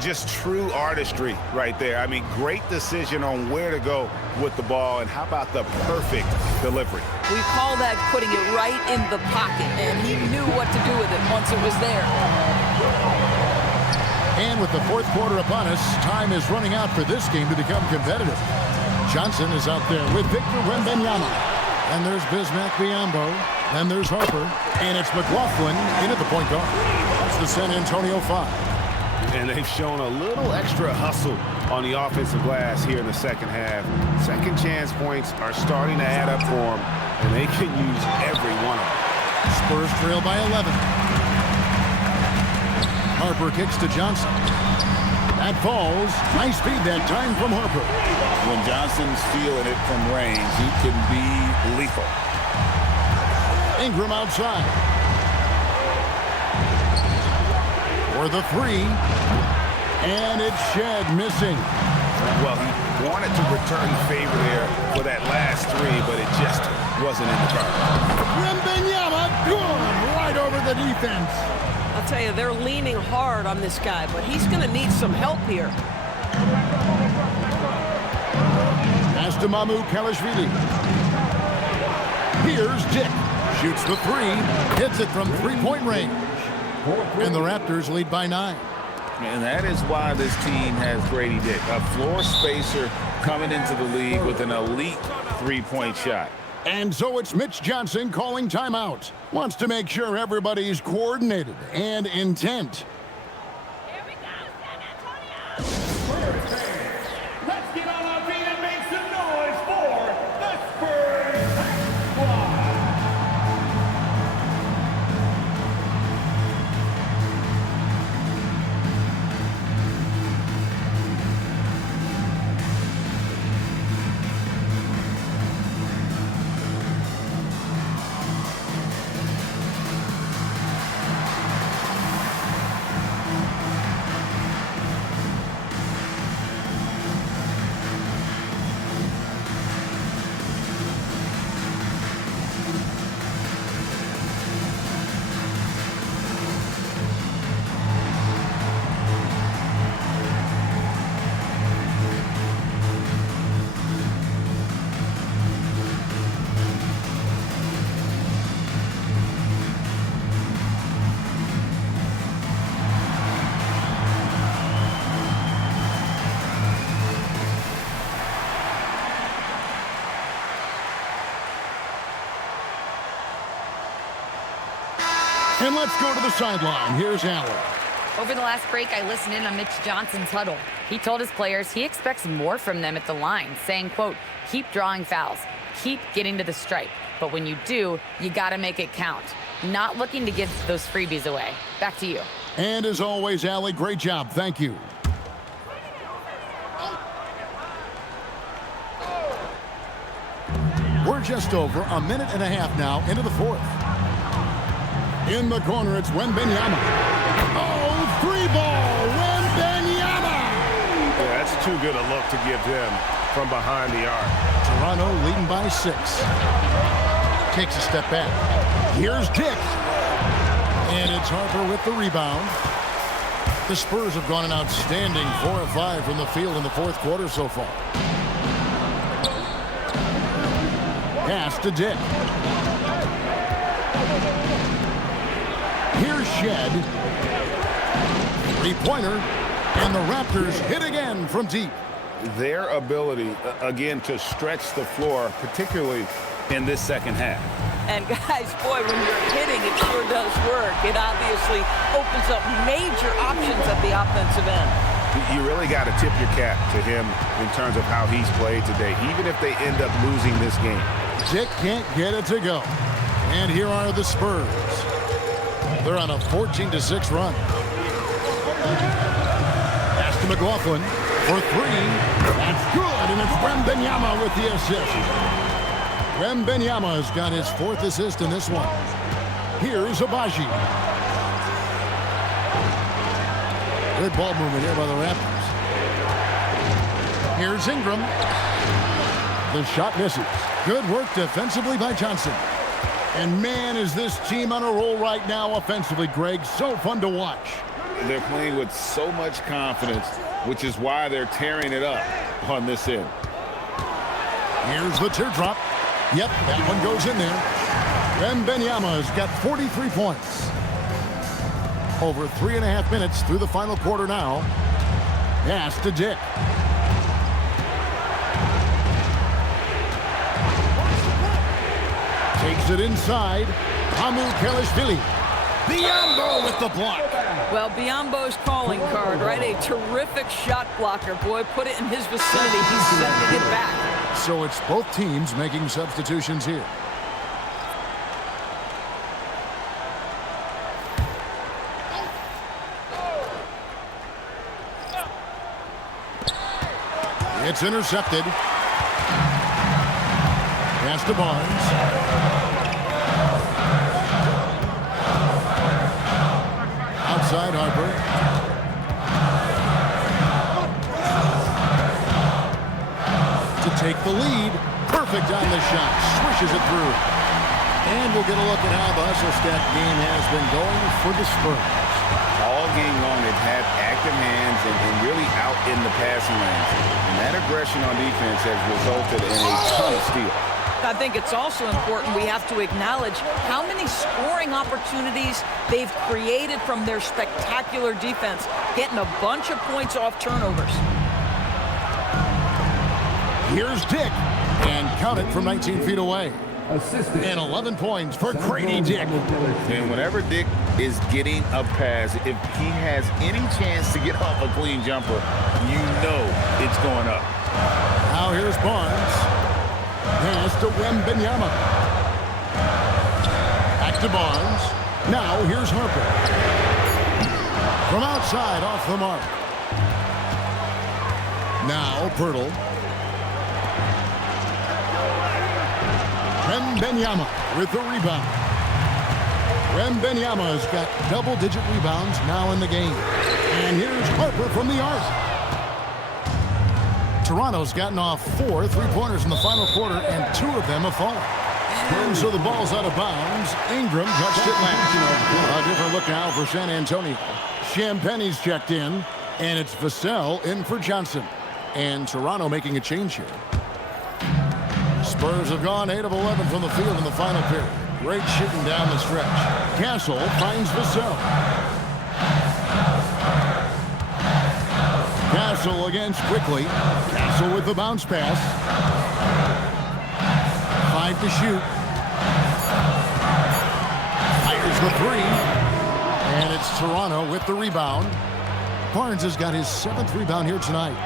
Just true artistry right there. I mean, great decision on where to go with the ball, and how about the perfect delivery? We call that putting it right in the pocket, and he knew what to do with it once it was there. And with the fourth quarter upon us, time is running out for this game to become competitive. Johnson is out there with Victor Wembanyama. And there's Bismack Biyombo. Then there's Harper. And it's McLaughlin in at the point guard. That's the San Antonio 5. And they've shown a little extra hustle on the offensive glass here in the second half. Second chance points are starting to add up for them, and they can use every one of them. Spurs trail by 11. Harper kicks to Johnson. That falls. Nice feed that time from Harper. When Johnson's feeling it from range, he can be lethal. Ingram outside. For the three. And it's Shed missing. Well, he wanted to return the favor there for that last three, but it just wasn't in the card. Wembanyama, good, right over the defense. I'll tell you, they're leaning hard on this guy, but he's going to need some help here. Pass to Mamu Kalashvili. Here's Dick. Shoots the three. Hits it from three-point range. And the Raptors lead by 9. And that is why this team has Grady Dick, a floor spacer coming into the league with an elite three-point shot. And so it's Mitch Johnson calling timeout. Wants to make sure everybody's coordinated and intent. Here we go, San Antonio! Let's get on our feet and make some noise for the Spurs Squad! And let's go to the sideline. Here's Allen. Over the last break, I listened in on Mitch Johnson's huddle. He told his players he expects more from them at the line, saying, quote, keep drawing fouls, keep getting to the stripe. But when you do, you got to make it count. Not looking to give those freebies away. Back to you. And as always, Allie, great job. Thank you. We're just over a minute and a half now into the fourth. In the corner, it's Wembanyama. Oh, three ball, Wembanyama! Yeah, that's too good a look to give him from behind the arc. Toronto leading by 6. Takes a step back. Here's Dick. And it's Harper with the rebound. The Spurs have gone an outstanding 4 of 5 from the field in the fourth quarter so far. Pass to Dick. Here's Shed. Three-pointer. And the Raptors hit again from deep. Their ability, again, to stretch the floor, particularly in this second half. And guys, boy, when you're hitting, it sure does work. It obviously opens up major options at the offensive end. You really got to tip your cap to him in terms of how he's played today, even if they end up losing this game. Dick can't get it to go. And here are the Spurs. They're on a 14-6 run. Pass to McLaughlin for three. That's good, and it's Wembanyama with the assist. Wembanyama has got his fourth assist in this one. Here's Abaji. Good ball movement here by the Raptors. Here's Ingram. The shot misses. Good work defensively by Johnson. And man, is this team on a roll right now offensively, Greg. So fun to watch. They're playing with so much confidence, which is why they're tearing it up on this end. Here's the teardrop. Yep, that one goes in there. Wembanyama has got 43 points. Over 3.5 minutes through the final quarter now. Pass to Dick. Takes it inside. Hamu Kelishvili. Biombo with the block. Well, Biombo's calling card, right? A terrific shot blocker. Boy, put it in his vicinity. He's sending it back. So it's both teams making substitutions here. It's intercepted. Pass to Barnes. Outside Harper. To take the lead. Perfect on the shot. Swishes it through. And we'll get a look at how the hustle stat game has been going for the Spurs. All game long, they've had active hands and really out in the passing lanes. And that aggression on defense has resulted in a ton of steals. I think it's also important we have to acknowledge how many scoring opportunities they've created from their spectacular defense, getting a bunch of points off turnovers. Here's Dick, and count it from 19 feet away. And 11 points for Grady Dick. And whenever Dick is getting a pass, if he has any chance to get off a clean jumper, you know it's going up. Now here's Barnes. Pass to Wembanyama. Back to Barnes. Now here's Harper. From outside, off the mark. Now Pirtle. Wembanyama with the rebound. Wembanyama has got double-digit rebounds now in the game. And here's Harper from the arc. Toronto's gotten off 4 three-pointers in the final quarter, and 2 of them have fallen. And so the ball's out of bounds. Ingram touched it last. A different look now for San Antonio. Champagne's checked in, and it's Vassell in for Johnson. And Toronto making a change here. Spurs have gone 8 of 11 from the field in the final period. Great shooting down the stretch. Castle finds Vassell. Castle against quickly. Castle with the bounce pass. 5 to shoot. Fires the 3. And it's Toronto with the rebound. Barnes has got his 7th rebound here tonight.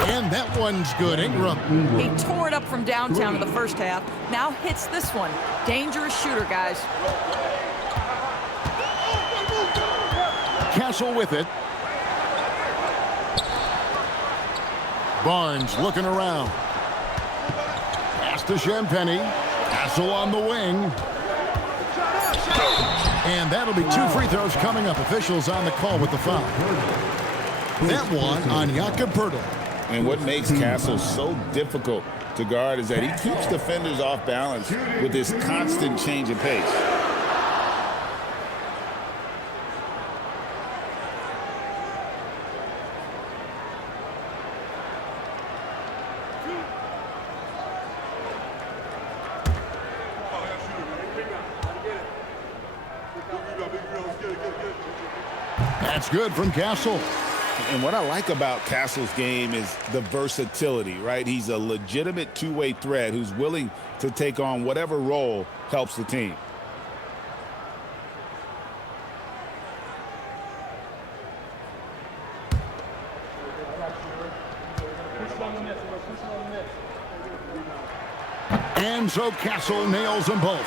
And that one's good. Ingram. He tore it up from downtown in the first half. Now hits this one. Dangerous shooter, guys. Castle with it. Barnes looking around. Pass to Champagnie. Castle on the wing. And that'll be 2 free throws coming up. Officials on the call with the foul. That one on Jakob Poeltl. And what makes Castle so difficult to guard is that he keeps defenders off balance with this constant change of pace. That's good from Castle. And what I like about Castle's game is the versatility, right? He's a legitimate two-way threat who's willing to take on whatever role helps the team. And so Castle nails them both.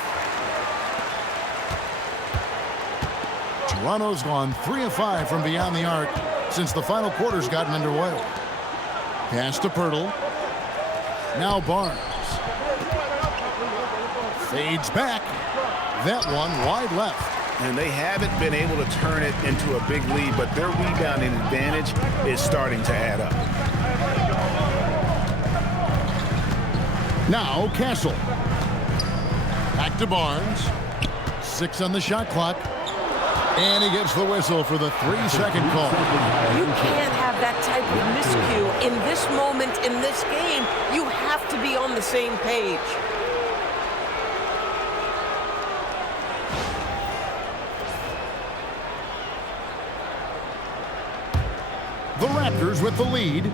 Toronto's gone 3 of 5 from beyond the arc since the final quarter's gotten underway. Pass to Pirtle. Now Barnes. Fades back. That one wide left. And they haven't been able to turn it into a big lead, but their rebounding advantage is starting to add up. Now Castle. Back to Barnes. 6 on the shot clock. And he gets the whistle for the 3-second call. You can't have that type of miscue in this moment in this game. You have to be on the same page. The Raptors with the lead.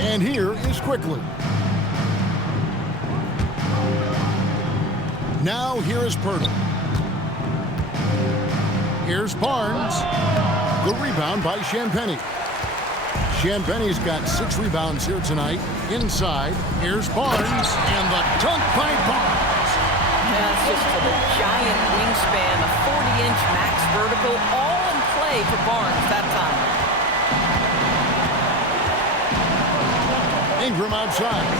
And here is Quickly. Now here is Pirtle. Here's Barnes. The rebound by Champagnie. Champagnie's got 6 rebounds here tonight. Inside, here's Barnes, and the dunk by Barnes. That's just a giant wingspan, a 40-inch max vertical, all in play for Barnes that time. Ingram outside.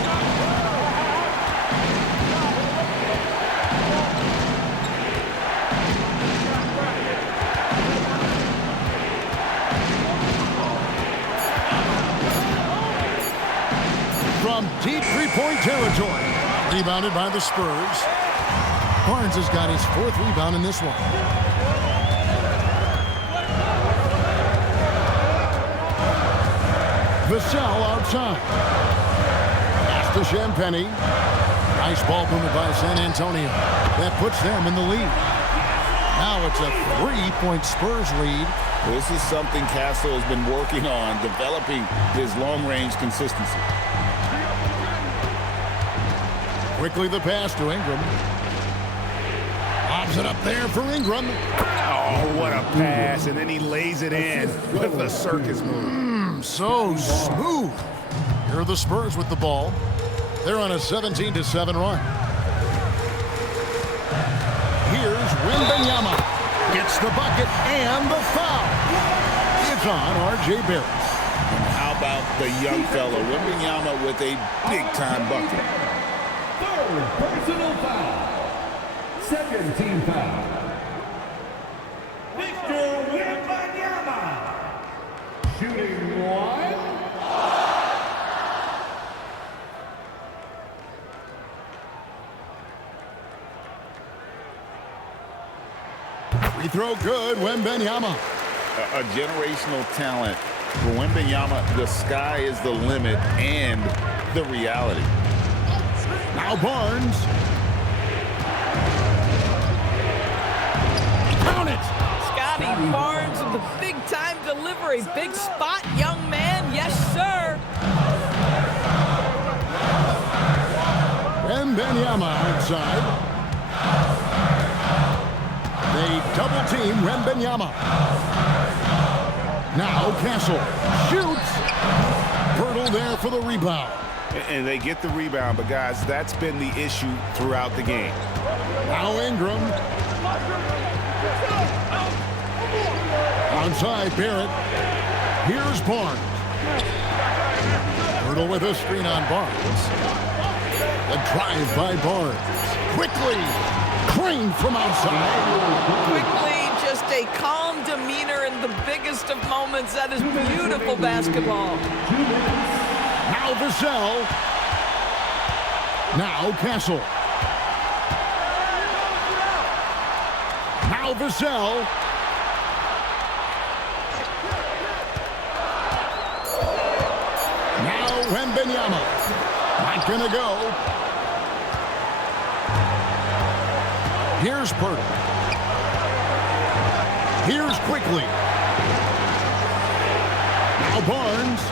From deep three-point territory. Rebounded by the Spurs. Barnes has got his 4th rebound in this one. Vassell outside. Pass to Champagnie. Nice ball movement by San Antonio. That puts them in the lead. Now it's a 3-point Spurs lead. This is something Castle has been working on, developing his long-range consistency. Quickly the pass to Ingram. Lobs it up there for Ingram. Oh, what a pass. And then he lays it in with a circus move. So smooth. Here are the Spurs with the ball. They're on a 17-7 run. Here's Wembanyama. Gets the bucket and the foul. It's on R.J. Barrett. And how about the young fella, Wembanyama, with a big-time bucket. 3rd personal foul. 2nd team foul. Victor Wembanyama. Shooting 1. Free throw good, Wembanyama. A generational talent. For Wembanyama, the sky is the limit and the reality. Now Barnes. Count it. Scotty Barnes with the big-time delivery. Big spot, young man. Yes, sir. Wembanyama outside. They double-team Wembanyama. Now Castle shoots. Pirtle there for the rebound. And they get the rebound, but guys, that's been the issue throughout the game. Now Ingram. Onside Barrett. Here's Barnes. Pirtle with a screen on Barnes. A drive by Barnes. Quickly. Crane from outside. Quickly, just a calm demeanor in the biggest of moments. That is beautiful basketball. Now Vassell. Now Castle. Now Vassell. Now Wembanyama. Not gonna go. Here's Pirtle. Here's Quickly. Now Barnes.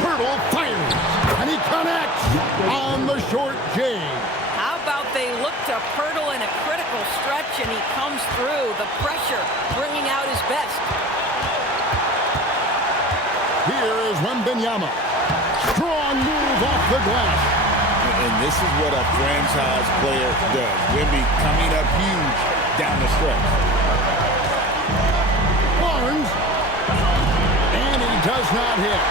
Pirtle fires. And he connects on the short J. How about they look to Pirtle in a critical stretch and he comes through. The pressure bringing out his best. Here is Wembanyama. Strong move off the glass. And this is what a franchise player does. Wemby coming up huge down the stretch. Barnes. And he does not hit.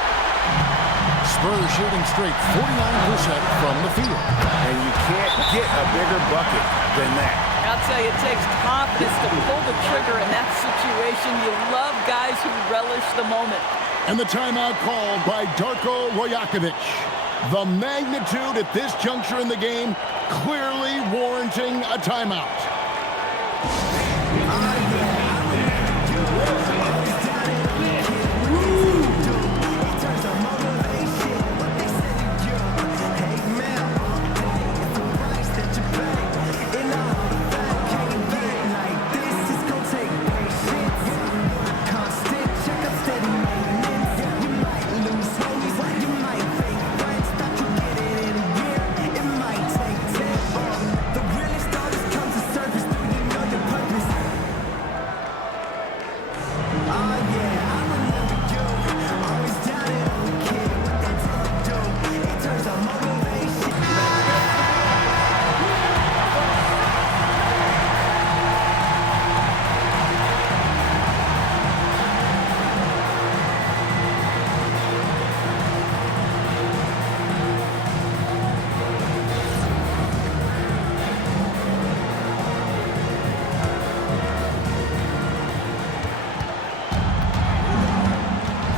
Spurs shooting straight 49% from the field. And you can't get a bigger bucket than that. I'll tell you, it takes confidence to pull the trigger in that situation. You love guys who relish the moment. And the timeout called by Darko Rajakovic. The magnitude at this juncture in the game clearly warranting a timeout.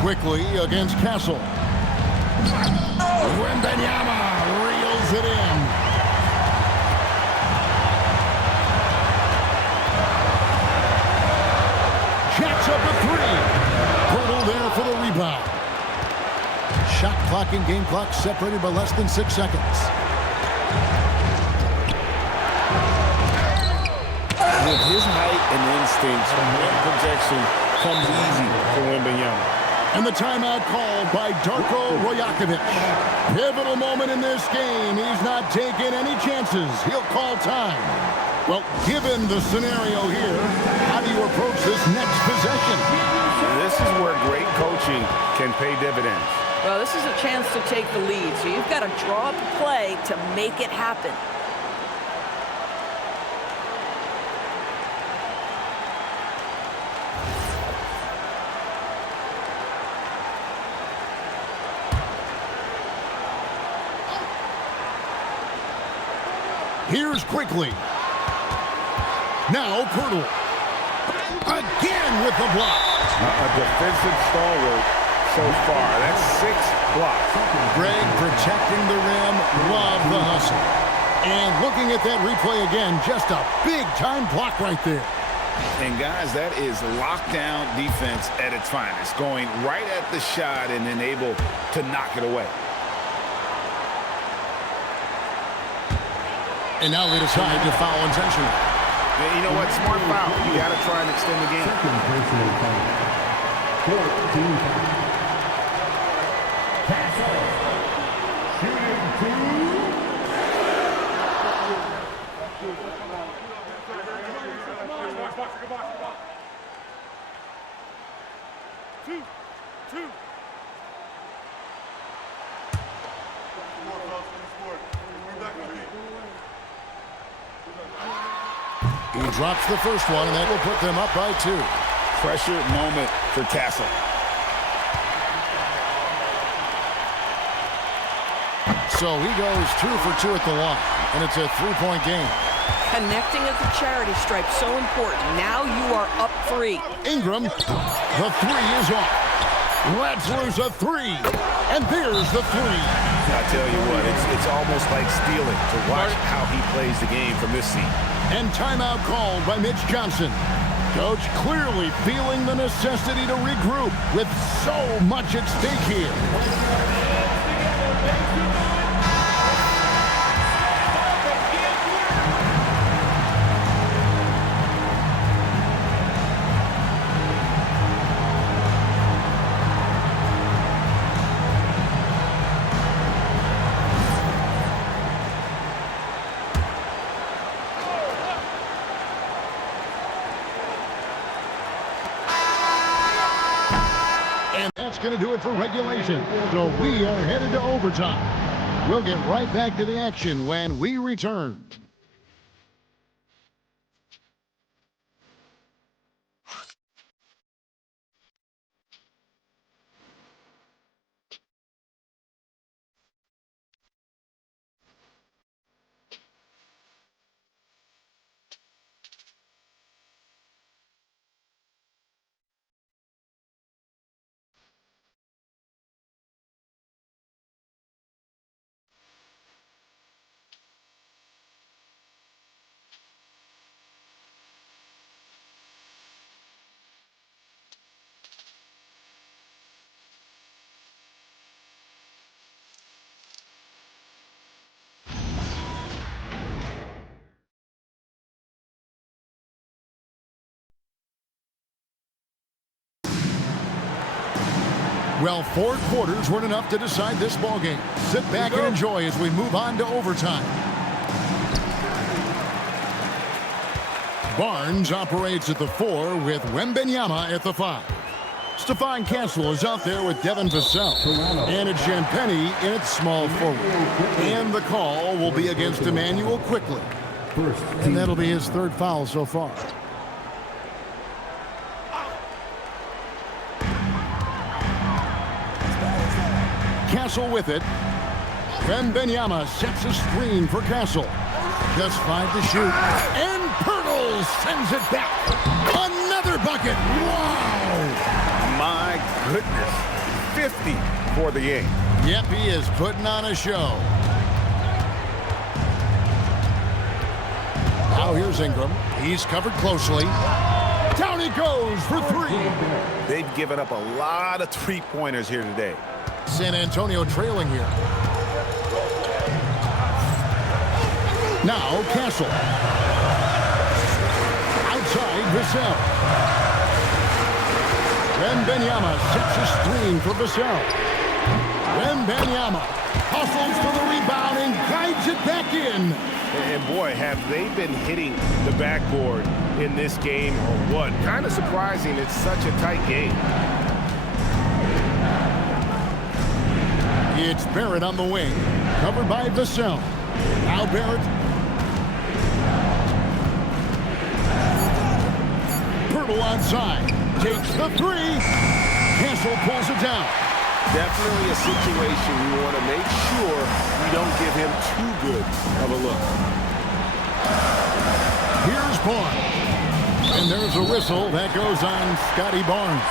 Quickly against Castle. Wembanyama reels it in. Jacks up a three. Pirtle there for the rebound. Shot clock and game clock separated by less than 6 seconds. With his height and instincts, rim projection comes easy for Wembanyama. And the timeout called by Darko Rajakovic. Pivotal moment in this game. He's not taking any chances. He'll call time. Well, given the scenario here, how do you approach this next possession? This is where great coaching can pay dividends. Well, this is a chance to take the lead, so you've got to draw up a play to make it happen. Here's Quickly. Now Pirtle. Again with the block. A defensive stalwart so far. That's 6 blocks. Greg protecting the rim. Love the hustle. And looking at that replay again, just a big-time block right there. And guys, that is lockdown defense at its finest. Going right at the shot and then able to knock it away. And now they decide to foul intentionally. And you know what? Smart foul. You got to try and extend the game. Second personal foul. 14 foul. Castle. Shooting 2. He drops the first one, and that will put them up by 2. Pressure moment for Castle. So he goes 2 for 2 at the line, and it's a 3-point game. Connecting at the charity stripe, so important. Now you are up 3. Ingram, the 3 is off. Let's lose a 3. And there's the 3. I tell you what, it's almost like stealing to watch how he plays the game from this seat. And timeout called by Mitch Johnson. Coach clearly feeling the necessity to regroup with so much at stake here. That's going to do it for regulation. So we are headed to overtime. We'll get right back to the action when we return. Well, 4 quarters weren't enough to decide this ballgame. Sit back and enjoy as we move on to overtime. Barnes operates at the 4 with Wembanyama at the 5. Stephon Castle is out there with Devin Vassell. And it's Champagnie in its small forward. And the call will be against Emmanuel quickly. And that'll be his 3rd foul so far. Castle with it. Wembanyama sets a screen for Castle. Just 5 to shoot. And Pirtle sends it back. Another bucket. Wow. My goodness. 50 for the game. Yep, he is putting on a show. Now here's Ingram. He's covered closely. Down he goes for 3. They've given up a lot of 3-pointers here today. San Antonio trailing here. Now Castle. Outside Vassell. Wembanyama sets a screen for Vassell. Wembanyama hustles for the rebound and guides it back in. And boy, have they been hitting the backboard in this game or what? Kind of surprising it's such a tight game. It's Barrett on the wing, covered by Vassell. Now Barrett. Pirtle onside, takes the 3. Castle pulls it down. Definitely a situation we want to make sure we don't give him too good of a look. Here's Barnes. And there's a whistle that goes on Scotty Barnes.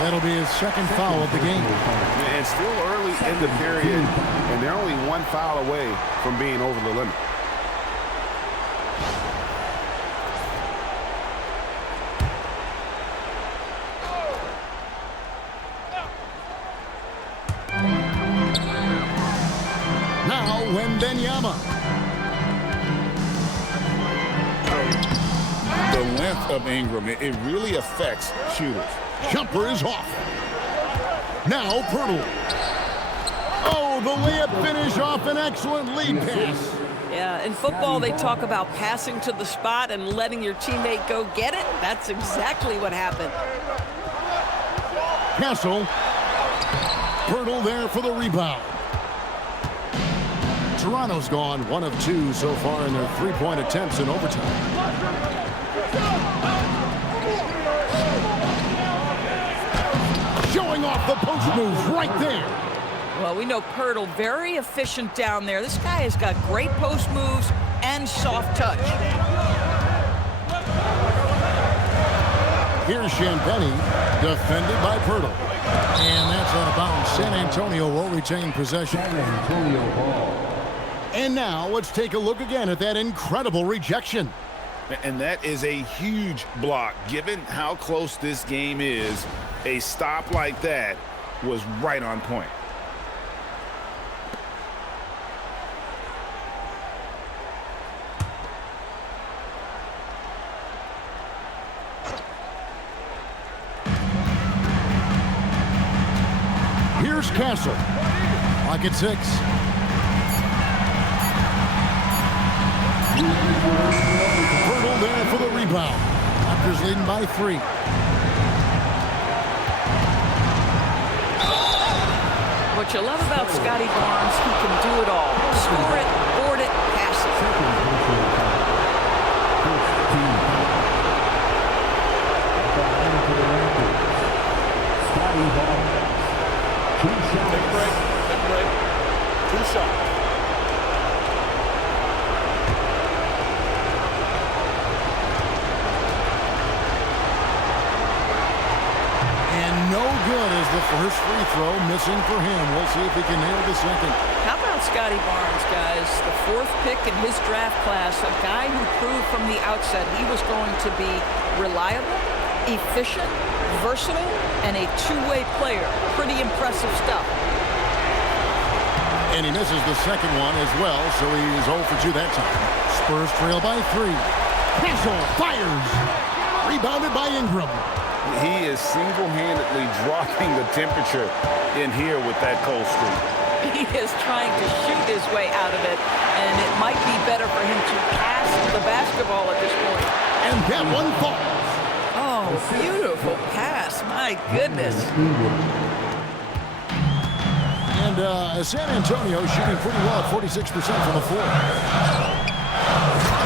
That'll be his 2nd foul of the game. And still early in the period, and they're only 1 foul away from being over the limit. Now Wembanyama. The length of Ingram, it really affects shooters. Jumper is off. Now Pirtle. Oh, the layup finish off an excellent lead pass. Yeah, in football they talk about passing to the spot and letting your teammate go get it. That's exactly what happened. Castle. Pirtle there for the rebound. Toronto's gone 1 of 2 so far in their 3-point attempts in overtime. Showing off the post move right there. Well, we know Pirtle, very efficient down there. This guy has got great post moves and soft touch. Here's Champagny, defended by Pirtle. And that's out of bounds. San Antonio will retain possession. San Antonio ball. And now let's take a look again at that incredible rejection. And that is a huge block. Given how close this game is, a stop like that was right on point. Here's Castle. Lock at 6. Pirtle there for the rebound. Raptors leading by 3. What you love about Scotty Barnes, he can do it all. Score it, board it, pass it. Scotty Barnes. 2 shots. Take a break. Take a break. 2 shots. And no good as the first free throw missing for him. We'll see if he can nail the second. How about Scotty Barnes, guys? The 4th pick in his draft class, a guy who proved from the outset he was going to be reliable, efficient, versatile, and a two-way player. Pretty impressive stuff. And he misses the second one as well, so he's 0 for 2 that time. Spurs trail by 3. Castle fires. Rebounded by Ingram. He is single-handedly dropping the temperature in here with that cold streak. He is trying to shoot his way out of it, and it might be better for him to pass the basketball at this point. And that one falls. Oh, beautiful pass. My goodness. And San Antonio shooting pretty well at 46% from the floor.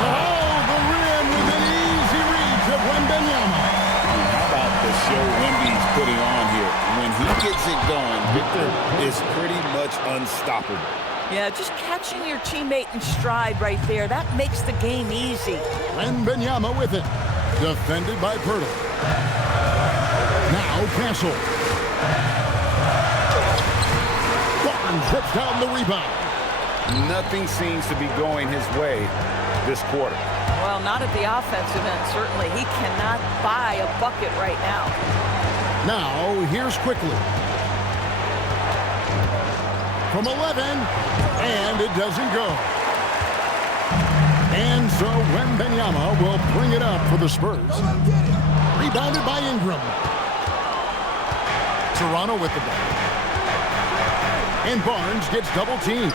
Oh, the rim with an easy reach of Wembanyama. How about the show Wemby's putting on here? When he gets it going, Victor is pretty much unstoppable. Yeah, just catching your teammate in stride right there, that makes the game easy. Wembanyama with it. Defended by Pirtle. Now Castle. Barnes rips down the rebound. Nothing seems to be going his way this quarter. Well, not at the offensive end, certainly. He cannot buy a bucket right now. Now, here's Quickly. From 11, and it doesn't go. And so Wembanyama will bring it up for the Spurs. Rebounded by Ingram. Toronto with the ball. And Barnes gets double teamed.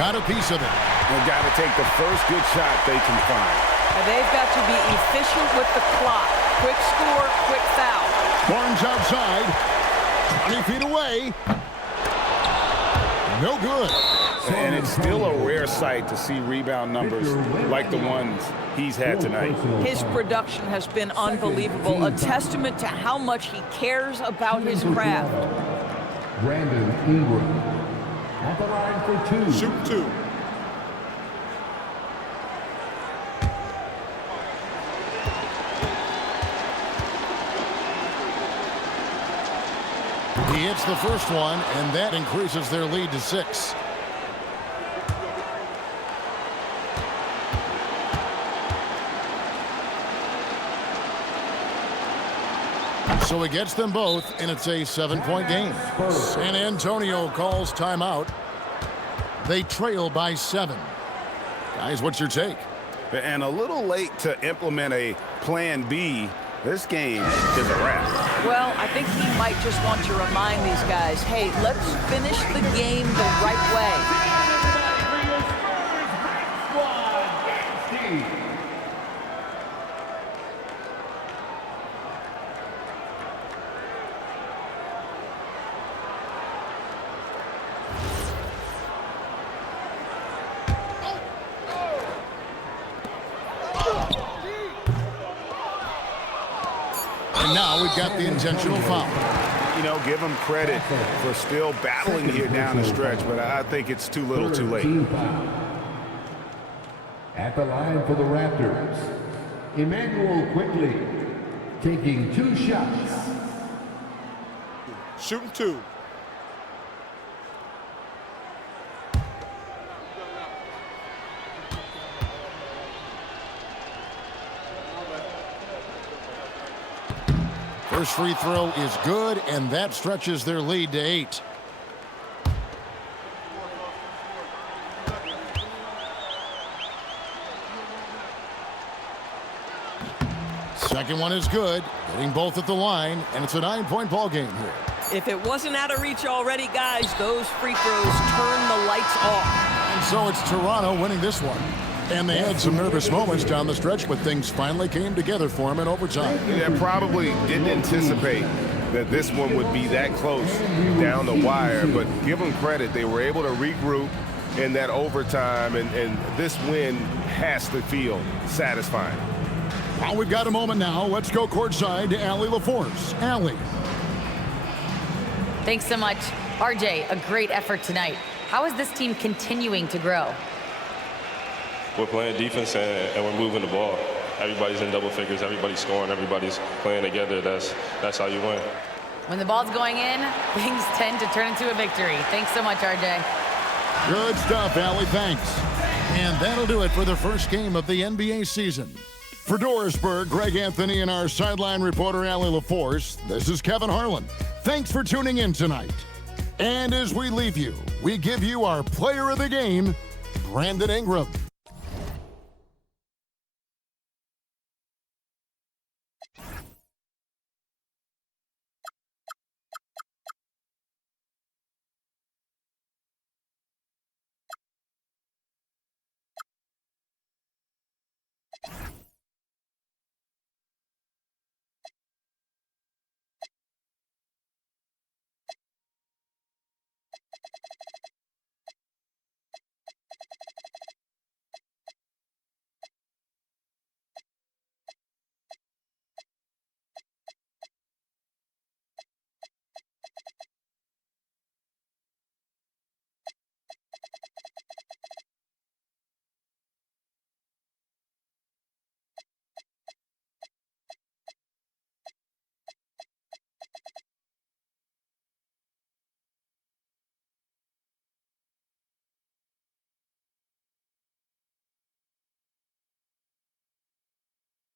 Got a piece of it. They've got to take the first good shot they can find. And they've got to be efficient with the clock. Quick score, quick foul. Barnes outside. 20 feet away. No good. And it's still a rare sight to see rebound numbers like the ones he's had tonight. His production has been unbelievable, a testament to how much he cares about his craft. Brandon Ingram at the line for 2. Shoot 2. He hits the first one, and that increases their lead to 6. So he gets them both, and it's a 7-point game. San Antonio calls timeout. They trail by 7. Guys, what's your take? And a little late to implement a plan B. This game is a wrap. Well, I think he might just want to remind these guys, hey, let's finish the game the right way. And now we've got the intentional foul. You know, give them credit for still battling here down the stretch, but I think it's too little too late. At the line for the Raptors, Emmanuel quickly taking 2 shots. Shooting 2. First free throw is good, and that stretches their lead to 8. Second one is good, hitting both at the line, and it's a 9-point ball game here. If it wasn't out of reach already, guys, those free throws turn the lights off. And so it's Toronto winning this one. And they had some nervous moments down the stretch, but things finally came together for them in overtime. They probably didn't anticipate that this one would be that close down the wire, but give them credit. They were able to regroup in that overtime, and this win has to feel satisfying. Well, we've got a moment now. Let's go courtside to Allie LaForce. Allie. Thanks so much. RJ, a great effort tonight. How is this team continuing to grow? We're playing defense and we're moving the ball. Everybody's in double figures. Everybody's scoring. Everybody's playing together. That's how you win. When the ball's going in, things tend to turn into a victory. Thanks so much, RJ. Good stuff, Allie. Thanks. And that'll do it for the first game of the NBA season. For Dorisburg, Greg Anthony, and our sideline reporter, Allie LaForce, this is Kevin Harlan. Thanks for tuning in tonight. And as we leave you, we give you our player of the game, Brandon Ingram.